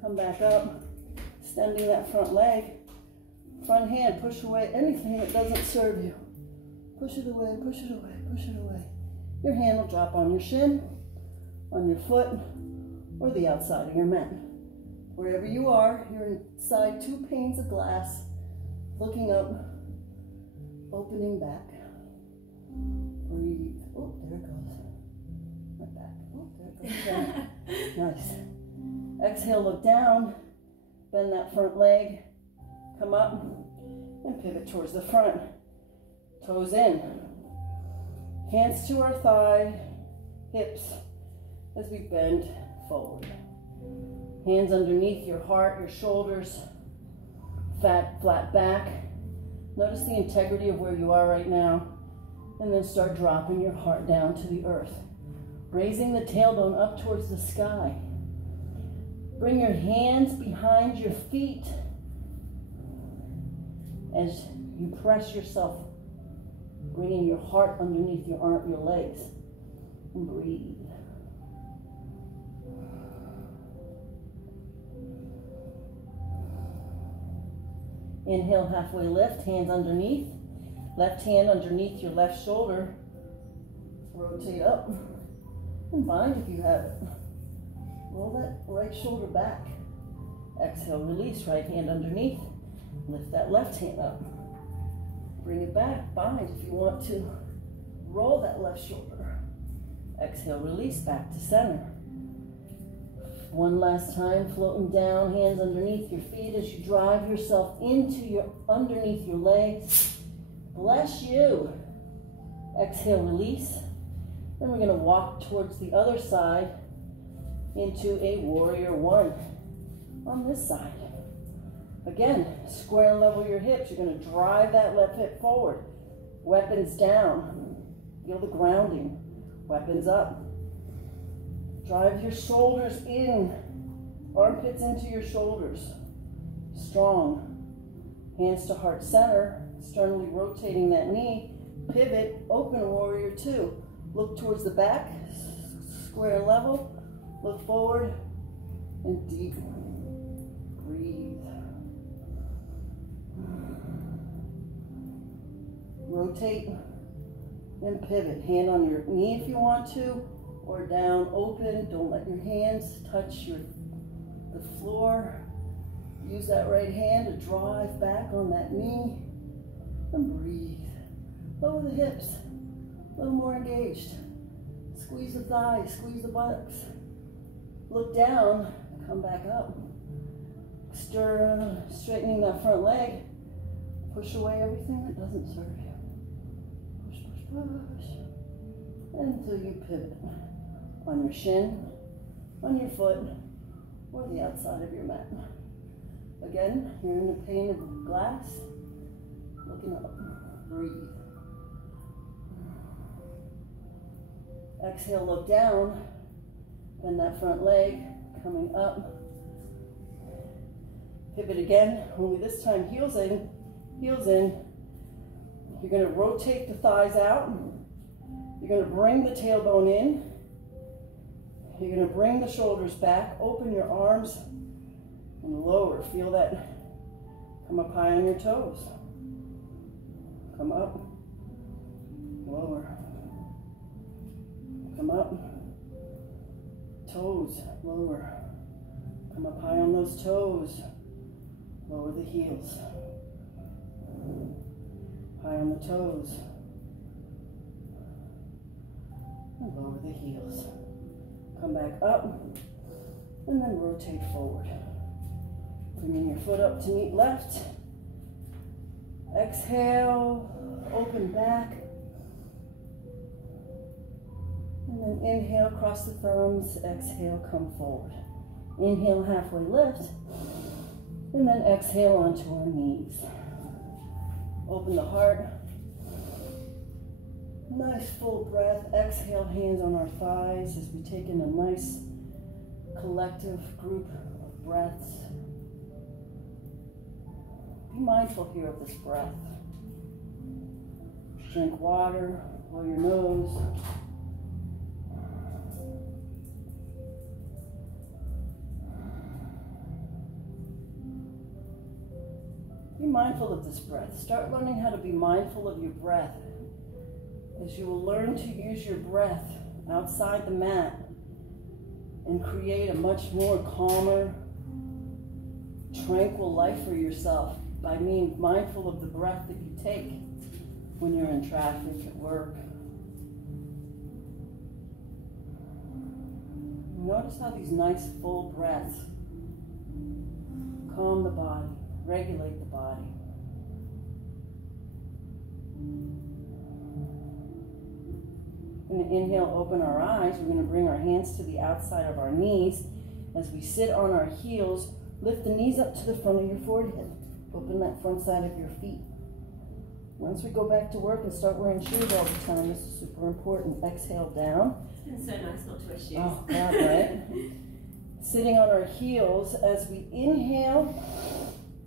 come back up, extending that front leg. Front hand, push away anything that doesn't serve you. Push it away, push it away, push it away. Your hand will drop on your shin, on your foot, or the outside of your mat. Wherever you are, you're inside two panes of glass, looking up, opening back. Breathe. Oh, there it goes. Right back. Oh, there it goes. Nice. Exhale, look down, bend that front leg, come up, and pivot towards the front. Toes in. Hands to our thigh, hips, as we bend forward. Hands underneath your heart, your shoulders, flat back. Notice the integrity of where you are right now, and then start dropping your heart down to the earth. Raising the tailbone up towards the sky. Bring your hands behind your feet as you press yourself, bringing your heart underneath your legs. And breathe. Inhale, halfway lift, hands underneath. Left hand underneath your left shoulder. Rotate up and bind if you have it. Roll that right shoulder back. Exhale, release, right hand underneath. Lift that left hand up. Bring it back, bind if you want to. Roll that left shoulder. Exhale, release, back to center. One last time, floating down, hands underneath your feet as you drive yourself underneath your legs. Bless you. Exhale, release. Then we're going to walk towards the other side into a warrior one on this side. Again, square and level your hips. You're going to drive that left hip forward. Weapons down. Feel the grounding. Weapons up. Drive your shoulders in. Armpits into your shoulders. Strong. Hands to heart center. Sternly rotating that knee. Pivot. Open warrior two. Look towards the back. Square and level. Look forward. And deep. Breathe. Rotate and pivot. Hand on your knee if you want to, or down, open. Don't let your hands touch the floor. Use that right hand to drive back on that knee. And breathe. Lower the hips. A little more engaged. Squeeze the thighs, squeeze the buttocks. Look down, come back up. Stir, straightening that front leg. Push away everything that doesn't serve you. Push, push, push. Until you pivot on your shin, on your foot, or the outside of your mat. Again, you're in the pane of glass. Looking up. Breathe. Exhale, look down. Bend that front leg, coming up. Pivot again, only this time heels in, heels in. You're going to rotate the thighs out. You're going to bring the tailbone in. You're going to bring the shoulders back, open your arms, and lower. Feel that. Come up high on your toes. Come up, lower. Come up, toes, lower. Come up high on those toes. Lower the heels. High on the toes. And lower the heels. Come back up. And then rotate forward. Bringing your foot up to meet left. Exhale. Open back. And then inhale, cross the thumbs. Exhale, come forward. Inhale, halfway lift. And then exhale onto our knees. Open the heart. Nice full breath. Exhale, hands on our thighs as we take in a nice collective group of breaths. Be mindful here of this breath. Drink water, blow your nose. Be mindful of this breath. Start learning how to be mindful of your breath, as you will learn to use your breath outside the mat and create a much more calmer, tranquil life for yourself by being mindful of the breath that you take when you're in traffic, at work. Notice how these nice full breaths calm the body, regulate the body. We're going to inhale, open our eyes. We're going to bring our hands to the outside of our knees. As we sit on our heels, lift the knees up to the front of your forehead. Open that front side of your feet. Once we go back to work and start wearing shoes all the time, this is super important. Exhale down. It's been so nice not to wear shoes. Oh, God, right? Sitting on our heels, as we inhale,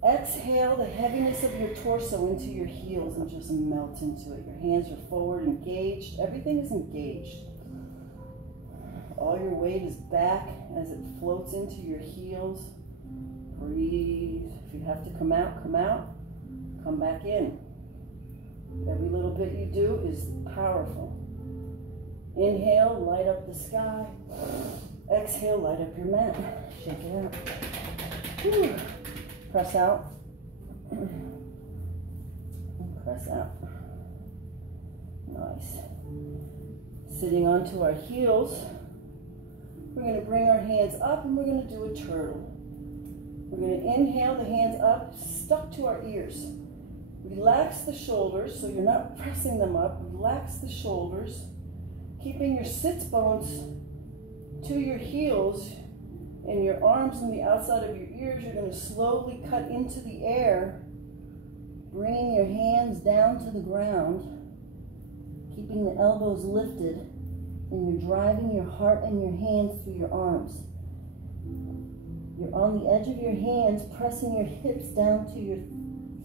exhale the heaviness of your torso into your heels and just melt into it. Your hands are forward, engaged. Everything is engaged. All your weight is back as it floats into your heels. Breathe. If you have to come out, come out. Come back in. Every little bit you do is powerful. Inhale, light up the sky. Exhale, light up your mat. Shake it out. Whew. Press out. Press out. Nice. Sitting onto our heels, we're going to bring our hands up and we're going to do a turtle. We're going to inhale, the hands up, stuck to our ears. Relax the shoulders so you're not pressing them up. Relax the shoulders, keeping your sits bones to your heels and your arms on the outside of your ears. You're going to slowly cut into the air, bringing your hands down to the ground, keeping the elbows lifted, and you're driving your heart and your hands through your arms. You're on the edge of your hands, pressing your hips down to your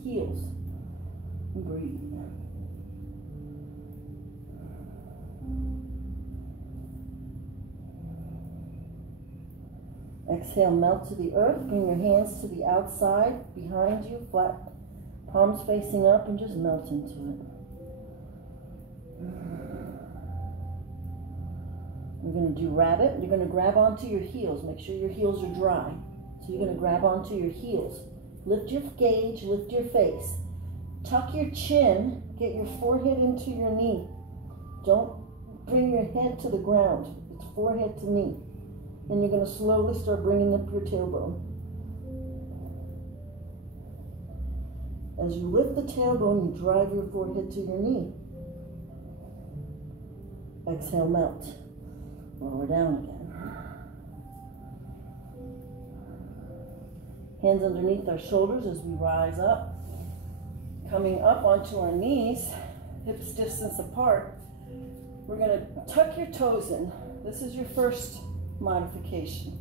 heels. And breathe. Exhale, melt to the earth. Bring your hands to the outside, behind you, flat, palms facing up, and just melt into it. We're going to do rabbit. You're going to grab onto your heels. Make sure your heels are dry. So you're going to grab onto your heels. Lift your gaze, lift your face. Tuck your chin, get your forehead into your knee. Don't bring your head to the ground. It's forehead to knee. And you're going to slowly start bringing up your tailbone. As you lift the tailbone, you drive your forehead to your knee. Exhale, melt. Lower down again. Hands underneath our shoulders as we rise up. Coming up onto our knees, hips distance apart. We're going to tuck your toes in. This is your first modification.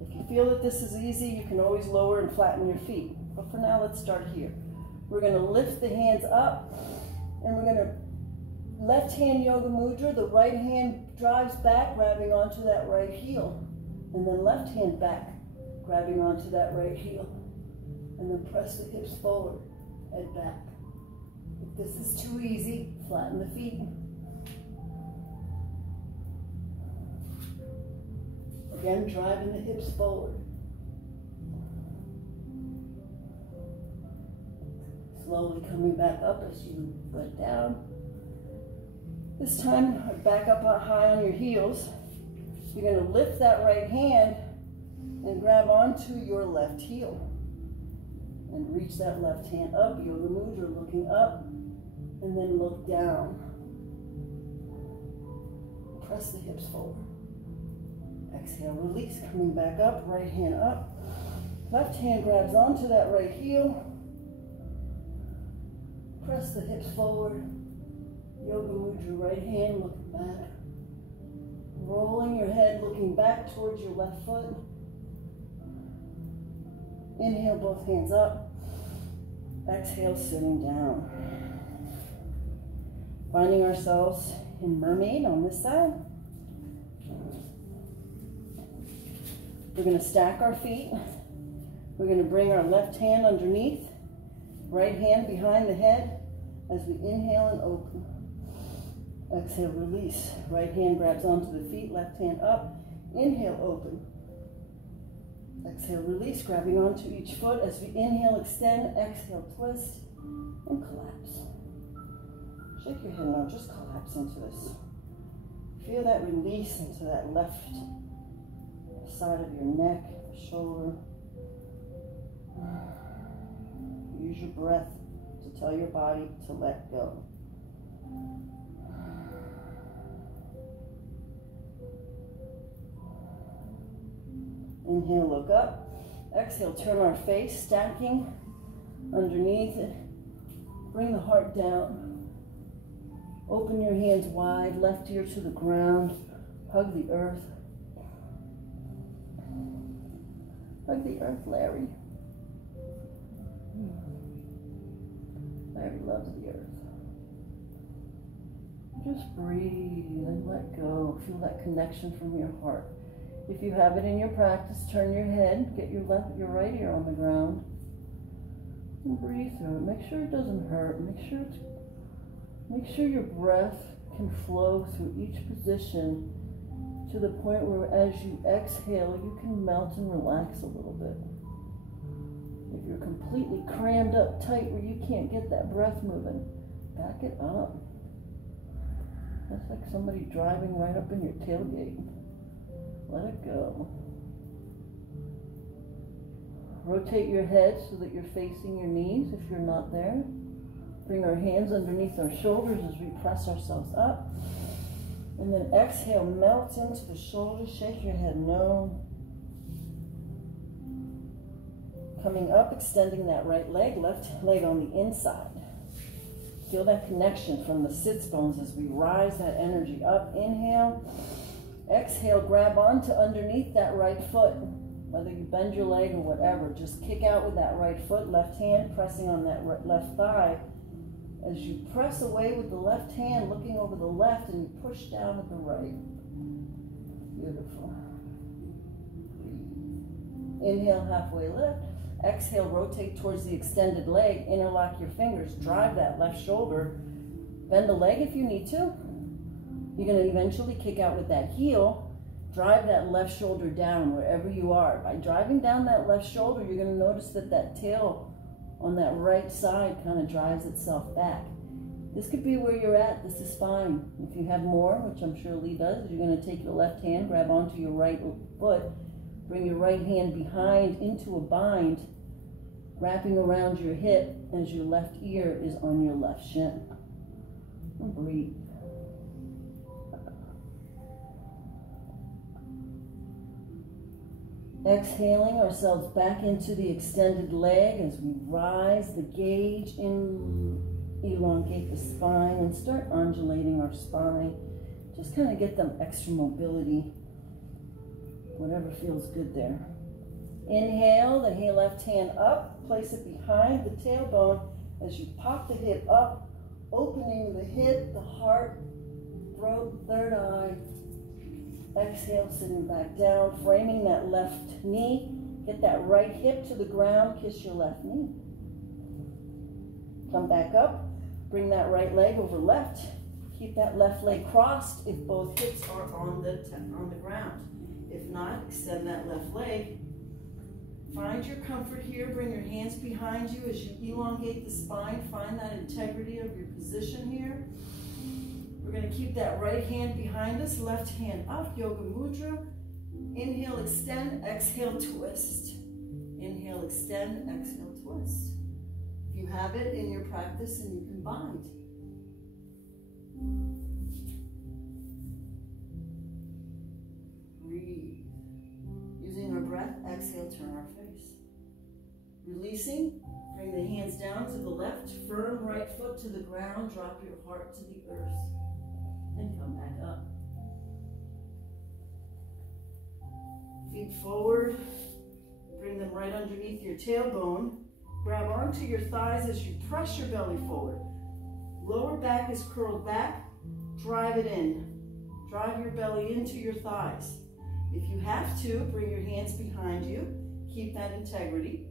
If you feel that this is easy, you can always lower and flatten your feet. But for now, let's start here. We're going to lift the hands up, and we're going to left hand yoga mudra. The right hand drives back, grabbing onto that right heel. And then left hand back, grabbing onto that right heel. And then press the hips forward, head back. If this is too easy, flatten the feet. Again, driving the hips forward. Slowly coming back up as you let down. This time, back up high on your heels. You're going to lift that right hand and grab onto your left heel. And reach that left hand up, yoga mudra, looking up, and then look down. Press the hips forward. Exhale, release, coming back up, right hand up. Left hand grabs onto that right heel. Press the hips forward. Yoga mudra, right hand looking back. Rolling your head, looking back towards your left foot. Inhale, both hands up. Exhale, sitting down. Finding ourselves in mermaid on this side. We're going to stack our feet. We're going to bring our left hand underneath, right hand behind the head as we inhale and open. Exhale, release. Right hand grabs onto the feet, left hand up. Inhale, open. Exhale, release, grabbing onto each foot as we inhale, extend, exhale, twist, and collapse. Shake your head now, just collapse into this. Feel that release into that left side of your neck, shoulder. Use your breath to tell your body to let go. Inhale, look up. Exhale, turn our face, stacking underneath it. Bring the heart down. Open your hands wide, left ear to the ground. Hug the earth. Hug the earth, Larry. Larry loves the earth. Just breathe and let go. Feel that connection from your heart. If you have it in your practice, turn your head, get your right ear on the ground, and breathe through it. Make sure it doesn't hurt. Make sure your breath can flow through each position to the point where as you exhale, you can melt and relax a little bit. If you're completely crammed up tight where you can't get that breath moving, back it up. That's like somebody driving right up in your tailgate. Let it go. Rotate your head so that you're facing your knees if you're not there. Bring our hands underneath our shoulders as we press ourselves up. And then exhale, melt into the shoulders. Shake your head no. Coming up, extending that right leg, left leg on the inside. Feel that connection from the sits bones as we rise that energy up. Inhale. Exhale, grab onto underneath that right foot. Whether you bend your leg or whatever, just kick out with that right foot, left hand pressing on that left thigh. As you press away with the left hand, looking over the left, and you push down with the right. Beautiful. Inhale, halfway lift. Exhale, rotate towards the extended leg. Interlock your fingers. Drive that left shoulder. Bend the leg if you need to. You're going to eventually kick out with that heel. Drive that left shoulder down wherever you are. By driving down that left shoulder, you're going to notice that that tail on that right side kind of drives itself back. This could be where you're at. This is fine. If you have more, which I'm sure Lee does, you're going to take your left hand, grab onto your right foot, bring your right hand behind into a bind, wrapping around your hip as your left ear is on your left shin. And breathe. Exhaling ourselves back into the extended leg as we rise the gauge in, elongate the spine and start undulating our spine. Just kind of get them extra mobility, whatever feels good there. Inhale, the left hand up, place it behind the tailbone as you pop the hip up, opening the hip, the heart, throat, third eye. Exhale, sitting back down, framing that left knee. Get that right hip to the ground, kiss your left knee. Come back up, bring that right leg over left. Keep that left leg crossed if both hips are on the ground. If not, extend that left leg. Find your comfort here, bring your hands behind you as you elongate the spine. Find that integrity of your position here. We're going to keep that right hand behind us, left hand up, Yoga Mudra. Inhale, extend, exhale, twist. Inhale, extend, exhale, twist. If you have it in your practice, and you can bind. Breathe. Using our breath, exhale, turn our face. Releasing, bring the hands down to the left, firm right foot to the ground, drop your heart to the earth. And come back up. Feet forward. Bring them right underneath your tailbone. Grab onto your thighs as you press your belly forward. Lower back is curled back. Drive it in. Drive your belly into your thighs. If you have to, bring your hands behind you. Keep that integrity.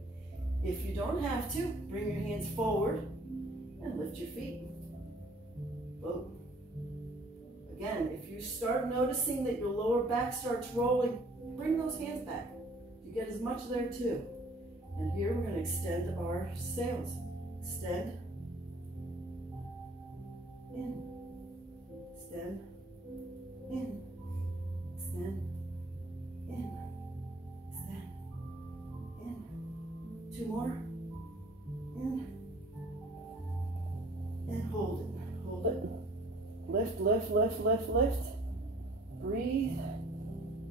If you don't have to, bring your hands forward and lift your feet. Boom. Again, if you start noticing that your lower back starts rolling, bring those hands back. You get as much there too. And here we're going to extend our sails. Extend. In. Extend. In. Extend. In. Extend. In. 2 more. In. And hold it. Hold it. Lift, lift, lift, lift, lift. Breathe.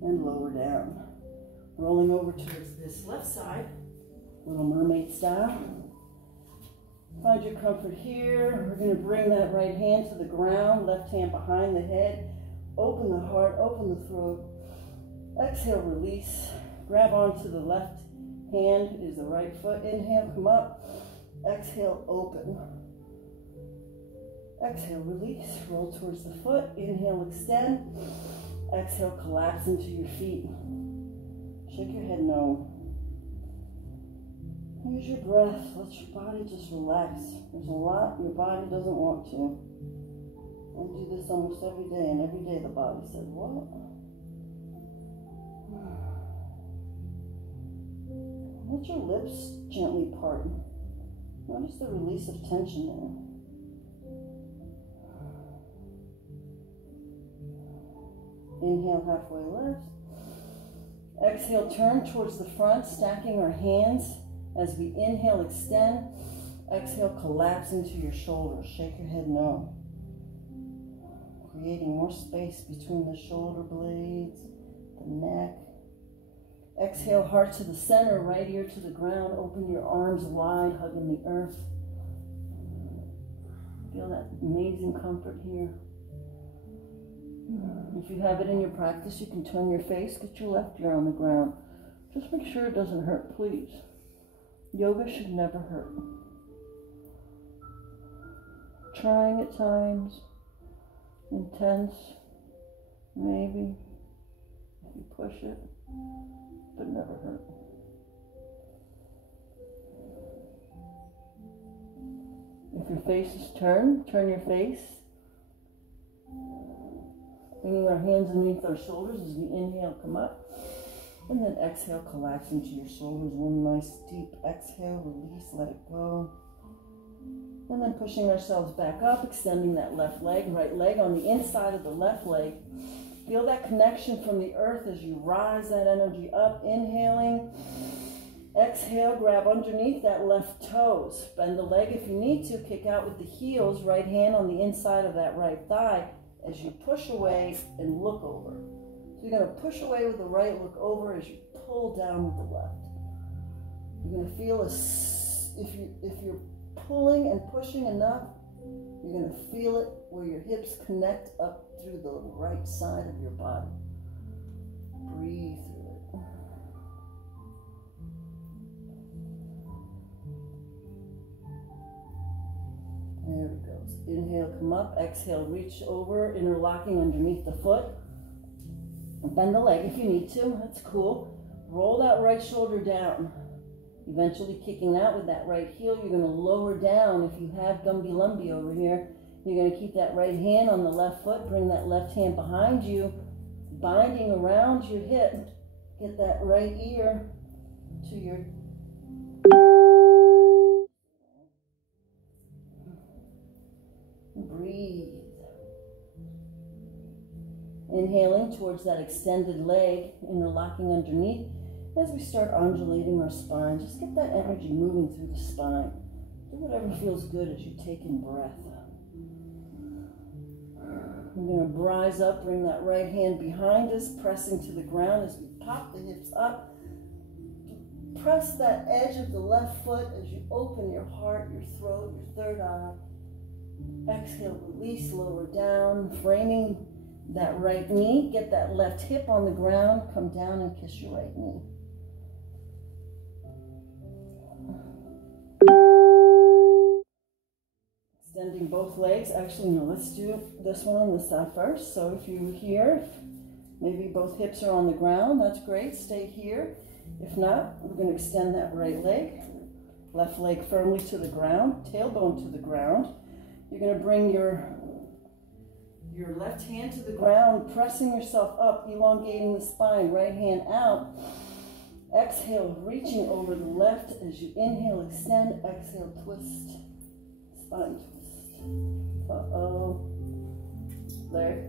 And lower down. Rolling over towards this left side. Little mermaid style. Find your comfort here. We're going to bring that right hand to the ground. Left hand behind the head. Open the heart. Open the throat. Exhale, release. Grab onto the left hand is the right foot. Inhale, come up. Exhale, open. Exhale, release. Roll towards the foot. Inhale, extend. Exhale, collapse into your feet. Shake your head no. Use your breath. Let your body just relax. There's a lot your body doesn't want to. I do this almost every day, and every day the body says, what? Let your lips gently part. Notice the release of tension there. Inhale, halfway lift. Exhale, turn towards the front, stacking our hands. As we inhale, extend. Exhale, collapse into your shoulders. Shake your head no. Creating more space between the shoulder blades, the neck. Exhale, heart to the center, right ear to the ground. Open your arms wide, hugging the earth. Feel that amazing comfort here. If you have it in your practice, you can turn your face, get your left ear on the ground. Just make sure it doesn't hurt, please. Yoga should never hurt. Trying at times, intense, maybe, if you push it, but never hurt. If your face is turned, turn your face. Bringing our hands underneath our shoulders as we inhale, come up. And then exhale, collapse into your shoulders. One nice deep exhale, release, let it go. And then pushing ourselves back up, extending that left leg, right leg on the inside of the left leg. Feel that connection from the earth as you rise that energy up. Inhaling. Exhale, grab underneath that left toes. Bend the leg if you need to. Kick out with the heels. Right hand on the inside of that right thigh as you push away and look over. So you're going to push away with the right, look over as you pull down with the left. You're going to feel if you're pulling and pushing enough, you're going to feel it where your hips connect up through the right side of your body. Breathe through it. There it goes. Inhale, come up. Exhale, reach over, interlocking underneath the foot. Bend the leg if you need to. That's cool. Roll that right shoulder down. Eventually kicking out with that right heel. You're going to lower down. If you have Gumby Lumbly over here, you're going to keep that right hand on the left foot. Bring that left hand behind you, binding around your hip. Get that right ear to your... Breathe. Inhaling towards that extended leg, interlocking underneath. As we start undulating our spine, just get that energy moving through the spine. Do whatever feels good as you take in breath. We're going to rise up, bring that right hand behind us, pressing to the ground as we pop the hips up. Press that edge of the left foot as you open your heart, your throat, your third eye. Exhale, release, lower down, framing that right knee. Get that left hip on the ground. Come down and kiss your right knee. Extending in both legs. Actually, no, let's do this one on this side first. So if you're here, maybe both hips are on the ground, that's great. Stay here. If not, we're going to extend that right leg. Left leg firmly to the ground, tailbone to the ground. You're going to bring your left hand to the ground, pressing yourself up, elongating the spine, right hand out. Exhale, reaching over the left as you inhale, extend, exhale, twist, spine twist. Uh-oh. Larry.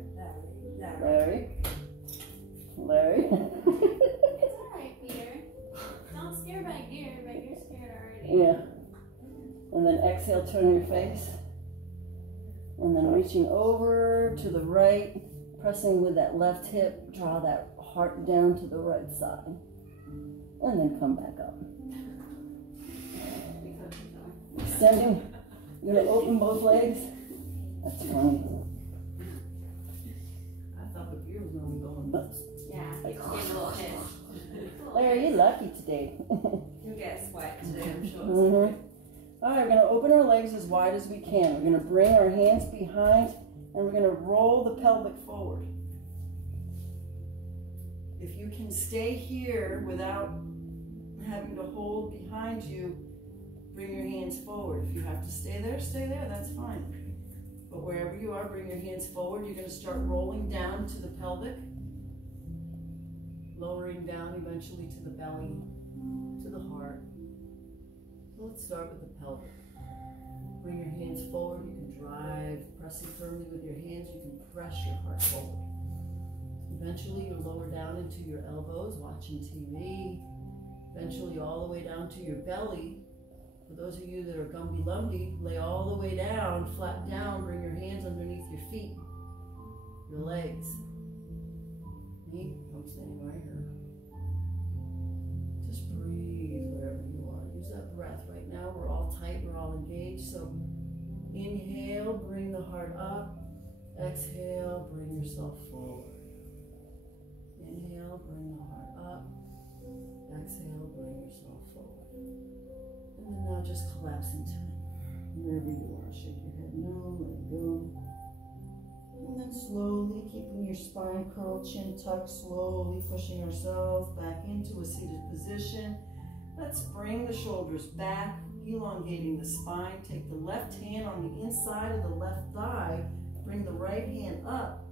It's alright, Peter. Don't scare by ear, but you're scared already. Yeah. And then exhale, turn your face. And then reaching over to the right, pressing with that left hip, draw that heart down to the right side. And then come back up. Extending. You're going to open both legs. That's funny. I thought the beer was going to be going nuts. Yeah, gave a little hit. Larry, you're lucky today. You get sweat today, I'm sure. Mm-hmm. All right, we're going to open our legs as wide as we can. We're going to bring our hands behind, and we're going to roll the pelvic forward. If you can stay here without having to hold behind you, bring your hands forward. If you have to stay there, that's fine. But wherever you are, bring your hands forward. You're going to start rolling down to the pelvic, lowering down eventually to the belly, to the heart. So let's start with the pelvic. Bring your hands forward. You can drive, pressing firmly with your hands. You can press your heart forward. Eventually, you'll lower down into your elbows, watching TV. Eventually, all the way down to your belly. For those of you that are Gumby-Lumby, lay all the way down, flat down. Bring your hands underneath your feet, your legs. Me, I'm staying right here. Just breathe wherever you are. Use that breath. Right now, we're all tight, we're all engaged. So inhale, bring the heart up. Exhale, bring yourself forward. Inhale, bring the heart up. Exhale, bring yourself forward. And then now just collapse into it. Wherever you are, shake your head no, let it go. And then slowly, keeping your spine curled, chin tucked, slowly pushing ourselves back into a seated position. Let's bring the shoulders back, elongating the spine. Take the left hand on the inside of the left thigh. Bring the right hand up.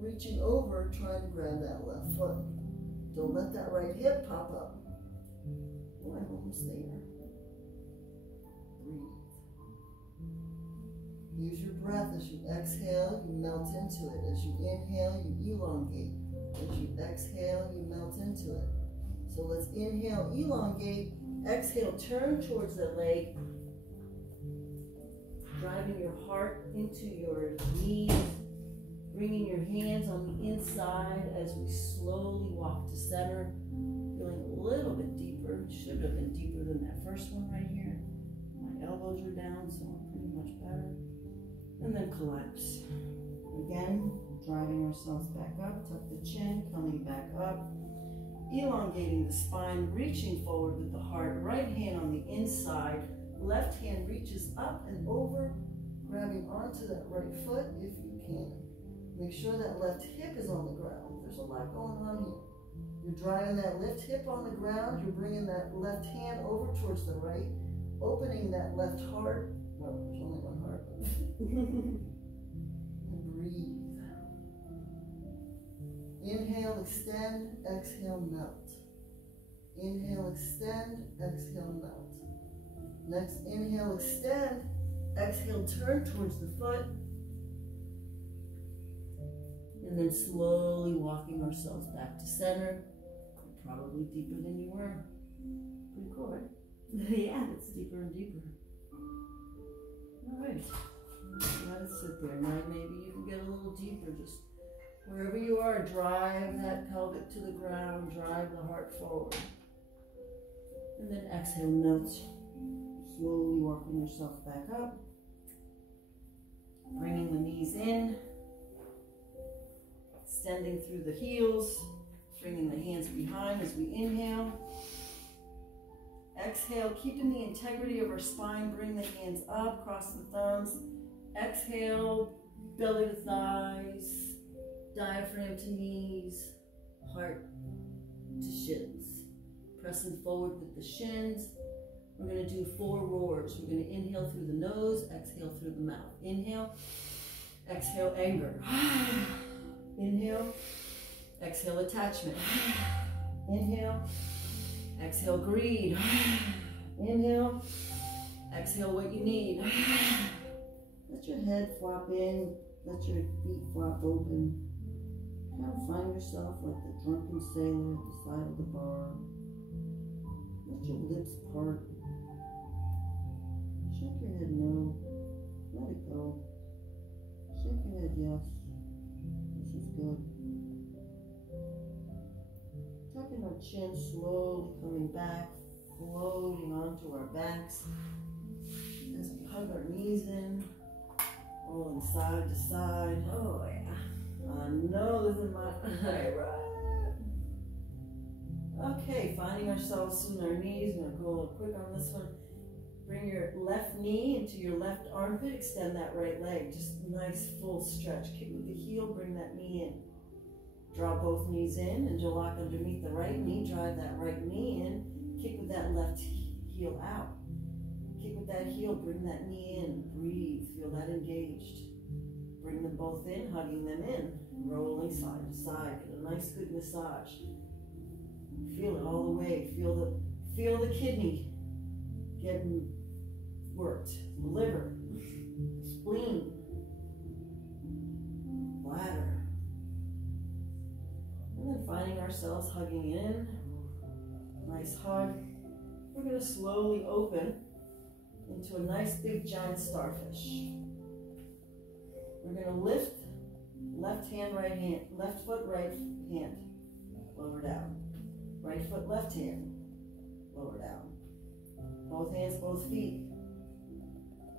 Reaching over, trying to grab that left foot. Don't let that right hip pop up. Oh, I'm almost there. Breathe. Use your breath. As you exhale, you melt into it. As you inhale, you elongate. As you exhale, you melt into it. So let's inhale, elongate. Exhale, turn towards the leg. Driving your heart into your knees. Bringing your hands on the inside as we slowly walk to center. Feeling a little bit deeper. Should have been deeper than that first one right here. My elbows are down, so I'm pretty much better. And then collapse. Again, driving ourselves back up. Tuck the chin, coming back up. Elongating the spine, reaching forward with the heart. Right hand on the inside. Left hand reaches up and over, grabbing onto that right foot if you can. Make sure that left hip is on the ground. There's a lot going on here. You're driving that left hip on the ground. You're bringing that left hand over towards the right, opening that left heart. Well, there's only one heart. And breathe. Inhale, extend, exhale, melt. Inhale, extend, exhale, melt. Next, inhale, extend, exhale, turn towards the foot. And then slowly walking ourselves back to center. Probably deeper than you were. Pretty cool, right? Yeah, it's deeper and deeper. All right. Let it sit there. Now maybe you can get a little deeper. Just wherever you are, drive that pelvic to the ground. Drive the heart forward. And then exhale, melt. Slowly walking yourself back up. Bringing the knees in. Extending through the heels, bringing the hands behind as we inhale. Exhale, keeping the integrity of our spine. Bring the hands up, cross the thumbs. Exhale, belly to thighs, diaphragm to knees, heart to shins. Pressing forward with the shins. We're going to do 4 roars. We're going to inhale through the nose, exhale through the mouth. Inhale, exhale anger. Inhale, exhale attachment. Inhale, exhale greed. Inhale, exhale what you need. Let your head flop in, let your feet flop open. Kind of find yourself like the drunken sailor at the side of the bar. Let your lips part. Shake your head no. Let it go. Shake your head yes. This is good. Tucking our chin, slowly coming back, floating onto our backs. As we hug our knees in, rolling side to side. Oh yeah. I know this is my favorite. Okay, finding ourselves in our knees. I'm going to go a little quick on this one. Bring your left knee into your left armpit. Extend that right leg. Just a nice full stretch. Kick with the heel. Bring that knee in. Draw both knees in. And you'll lock underneath the right knee. Drive that right knee in. Kick with that left heel out. Kick with that heel. Bring that knee in. Breathe. Feel that engaged. Bring them both in. Hugging them in. Rolling side to side. Get a nice good massage. Feel it all the way. Feel the kidney getting worked. Liver, spleen, bladder. And then finding ourselves hugging in. Nice hug. We're going to slowly open into a nice big giant starfish. We're going to lift left hand, right hand, left foot, right hand, lower down. Right foot, left hand, lower down. Both hands, both feet,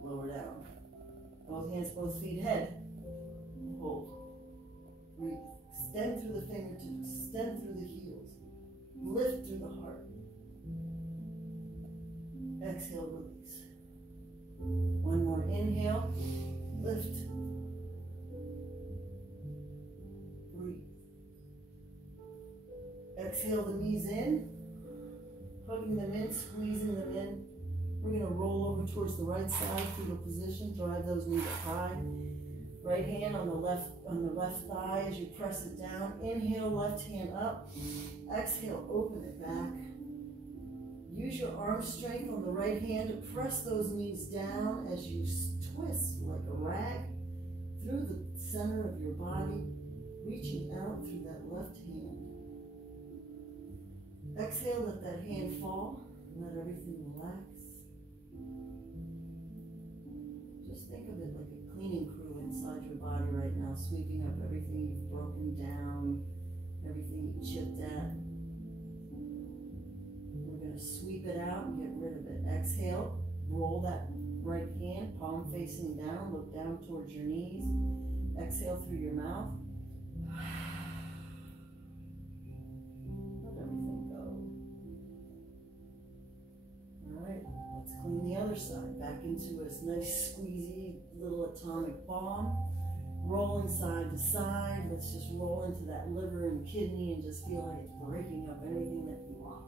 lower down. Both hands, both feet, head, hold. Breathe. Extend through the fingertips, extend through the heels. Lift through the heart. Exhale, release. One more inhale, lift. Breathe. Exhale the knees in, hugging them in, squeezing them in. We're going to roll over towards the right side, fetal position. Drive those knees up high. Right hand on the left thigh as you press it down. Inhale, left hand up. Exhale, open it back. Use your arm strength on the right hand to press those knees down as you twist like a rag through the center of your body, reaching out through that left hand. Exhale, let that hand fall. Let everything relax. Just think of it like a cleaning crew inside your body right now, sweeping up everything you've broken down, everything you chipped at. We're going to sweep it out and get rid of it. Exhale, roll that right hand, palm facing down, look down towards your knees. Exhale through your mouth. Let everything go. All right, let's clean the other side. Back into a nice squeezy little atomic bomb. Rolling side to side. Let's just roll into that liver and kidney and just feel like it's breaking up anything that you want.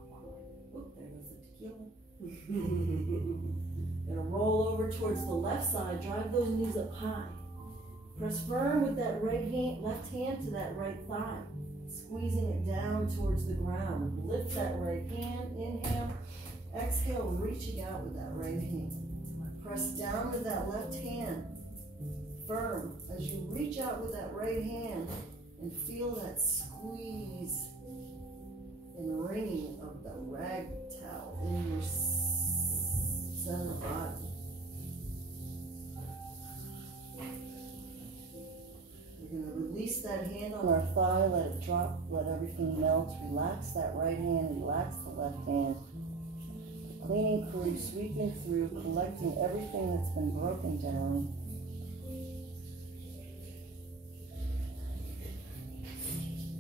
Oop, there goes the tequila. Gonna roll over towards the left side. Drive those knees up high. Press firm with that left hand to that right thigh. Squeezing it down towards the ground. Lift that right hand. Inhale. Exhale, reaching out with that right hand. Press down with that left hand. Firm as you reach out with that right hand and feel that squeeze and wringing of the rag towel in your center body. We're going to release that hand on our thigh, let it drop, let everything melt. Relax that right hand, relax the left hand. The cleaning crew sweeping through, collecting everything that's been broken down.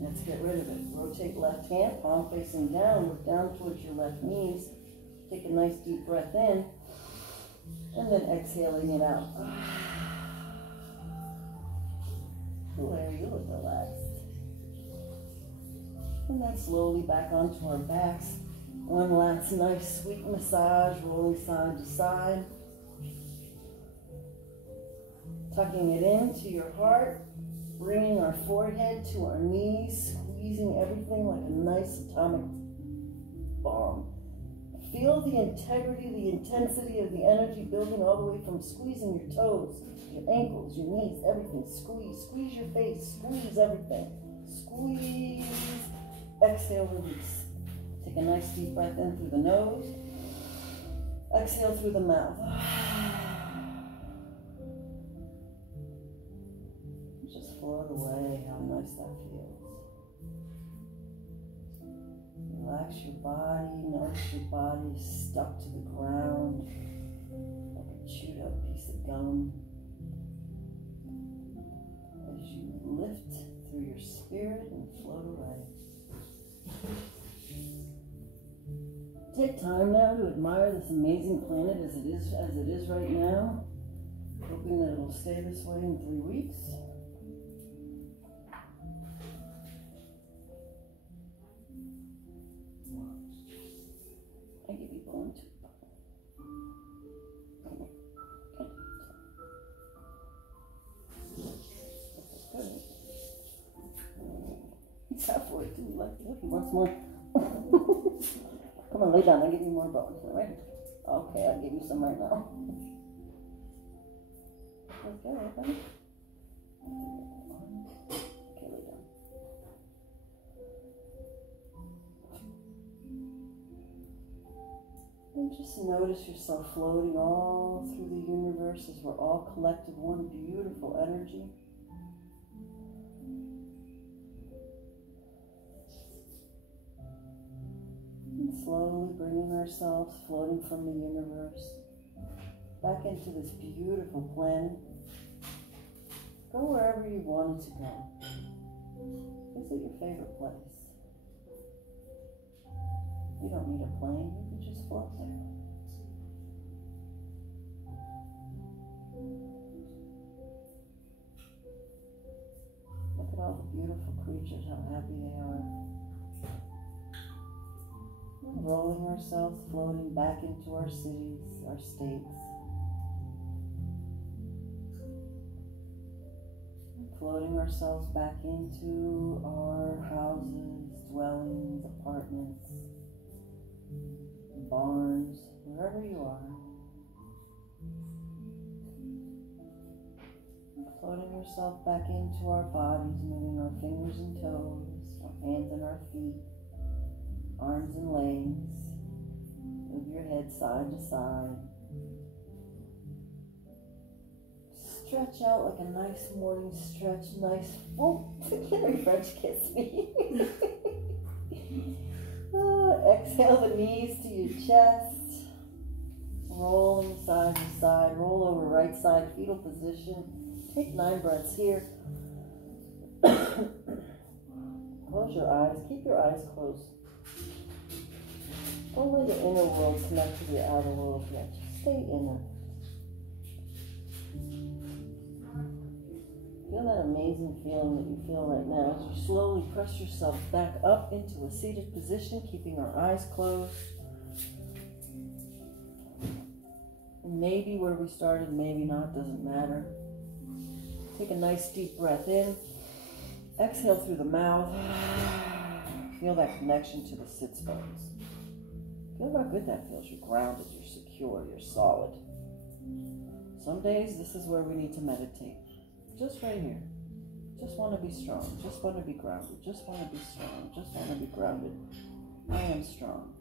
Let's get rid of it. Rotate left hand, palm facing down, look down towards your left knees. Take a nice deep breath in, and then exhaling it out. Larry, you look relaxed. And then slowly back onto our backs. One last nice sweet massage, rolling side to side. Tucking it into your heart, bringing our forehead to our knees, squeezing everything like a nice atomic bomb. Feel the integrity, the intensity of the energy building all the way from squeezing your toes, your ankles, your knees, everything. Squeeze, squeeze your face, squeeze everything. Squeeze, exhale, release. Take a nice deep breath in through the nose. Exhale through the mouth. Just float away, how nice that feels. Relax your body, notice your body is stuck to the ground like a chewed up piece of gum. As you lift through your spirit and float away. Take time now to admire this amazing planet as it is right now, hoping that it will stay this way in 3 weeks. I give you bone too. Good. He's out for it too. He wants more. Come on, lay down. I'll give you more bones. All right? Okay, I'll give you some right now. Okay, buddy. Okay, lay down. And just notice yourself floating all through the universe as we're all collective, one beautiful energy. And slowly bringing ourselves, floating from the universe, back into this beautiful planet. Go wherever you wanted to go. Visit your favorite place. You don't need a plane, you can just float there. Look at all the beautiful creatures, how happy they are. We're rolling ourselves, floating back into our cities, our states. Floating ourselves back into our houses, dwellings, apartments, barns, wherever you are. Floating yourself back into our bodies, moving our fingers and toes, our hands and our feet, arms and legs. Move your head side to side. Stretch out like a nice morning stretch, nice, oh, Carrie French kiss me. Exhale the knees to your chest, rolling side to side, roll over right side, fetal position. Take 9 breaths here. Close your eyes, keep your eyes closed. Don't let your inner world connect to your outer world yet, just stay inner. Feel that amazing feeling that you feel right now as you slowly press yourself back up into a seated position, keeping our eyes closed. Maybe where we started, maybe not, doesn't matter. Take a nice deep breath in. Exhale through the mouth. Feel that connection to the sits bones. Feel how good that feels. You're grounded, you're secure, you're solid. Some days, this is where we need to meditate. Just right here. Just want to be strong. Just want to be grounded. Just want to be strong. Just want to be grounded. I am strong.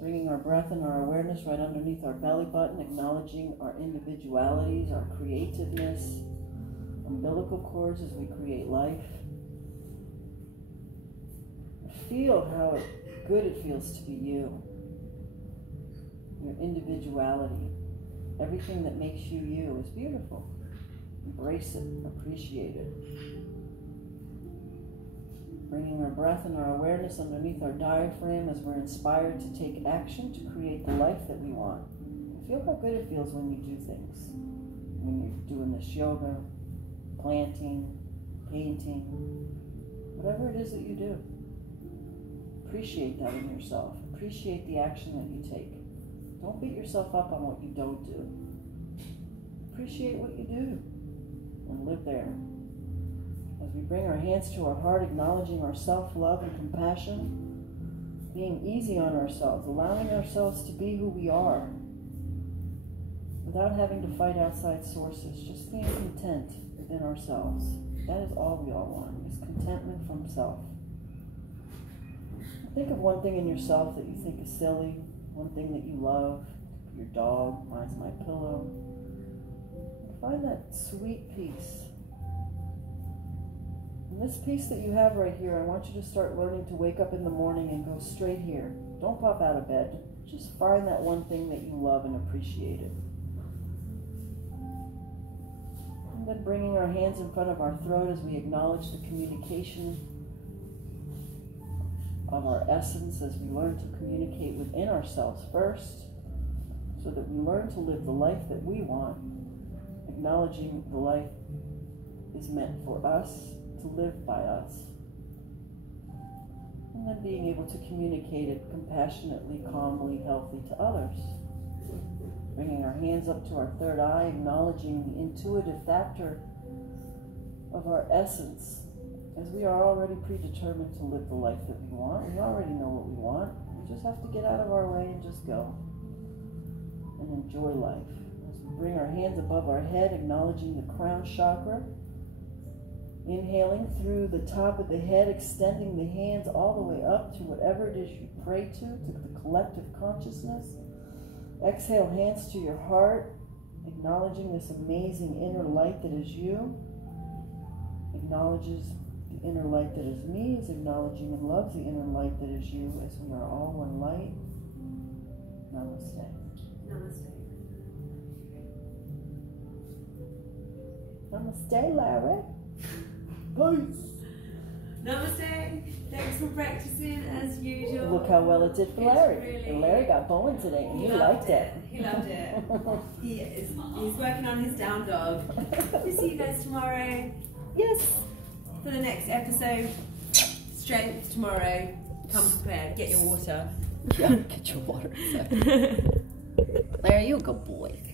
Bringing our breath and our awareness right underneath our belly button, acknowledging our individualities, our creativeness, umbilical cords as we create life. Feel how good it feels to be you. Your individuality. Everything that makes you you is beautiful. Embrace it, appreciate it. Bringing our breath and our awareness underneath our diaphragm as we're inspired to take action to create the life that we want. Feel how good it feels when you do things. When you're doing this yoga, planting, painting, whatever it is that you do. Appreciate that in yourself. Appreciate the action that you take. Don't beat yourself up on what you don't do. Appreciate what you do and live there. As we bring our hands to our heart, acknowledging our self-love and compassion, being easy on ourselves, allowing ourselves to be who we are without having to fight outside sources, just being content within ourselves. That is all we all want, is contentment from self. Think of one thing in yourself that you think is silly, one thing that you love, your dog, mine's my pillow. Find that sweet peace. And this peace that you have right here, I want you to start learning to wake up in the morning and go straight here. Don't pop out of bed. Just find that one thing that you love and appreciate it. And then bringing our hands in front of our throat as we acknowledge the communication of our essence, as we learn to communicate within ourselves first, so that we learn to live the life that we want, acknowledging the life is meant for us, to live by us. And then being able to communicate it compassionately, calmly, healthy to others. Bringing our hands up to our third eye, acknowledging the intuitive factor of our essence, as we are already predetermined to live the life that we want. We already know what we want. We just have to get out of our way and just go and enjoy life. As we bring our hands above our head, acknowledging the crown chakra, inhaling through the top of the head, extending the hands all the way up to whatever it is you pray to the collective consciousness. Exhale, hands to your heart, acknowledging this amazing inner light that is you. Acknowledges the inner light that is me, is acknowledging and loves the inner light that is you, as we are all one light. Namaste. Namaste. Namaste, Larry. Peace. Namaste. Thanks for practicing as usual. Look how well it did for Larry. Really, And Larry got bowling today, and he liked it. He loved it. He's working on his down dog. We'll see you guys tomorrow. Yes. For the next episode. Strength tomorrow. Come prepared. Get your water. Yeah, get your water. Larry, you're a good boy.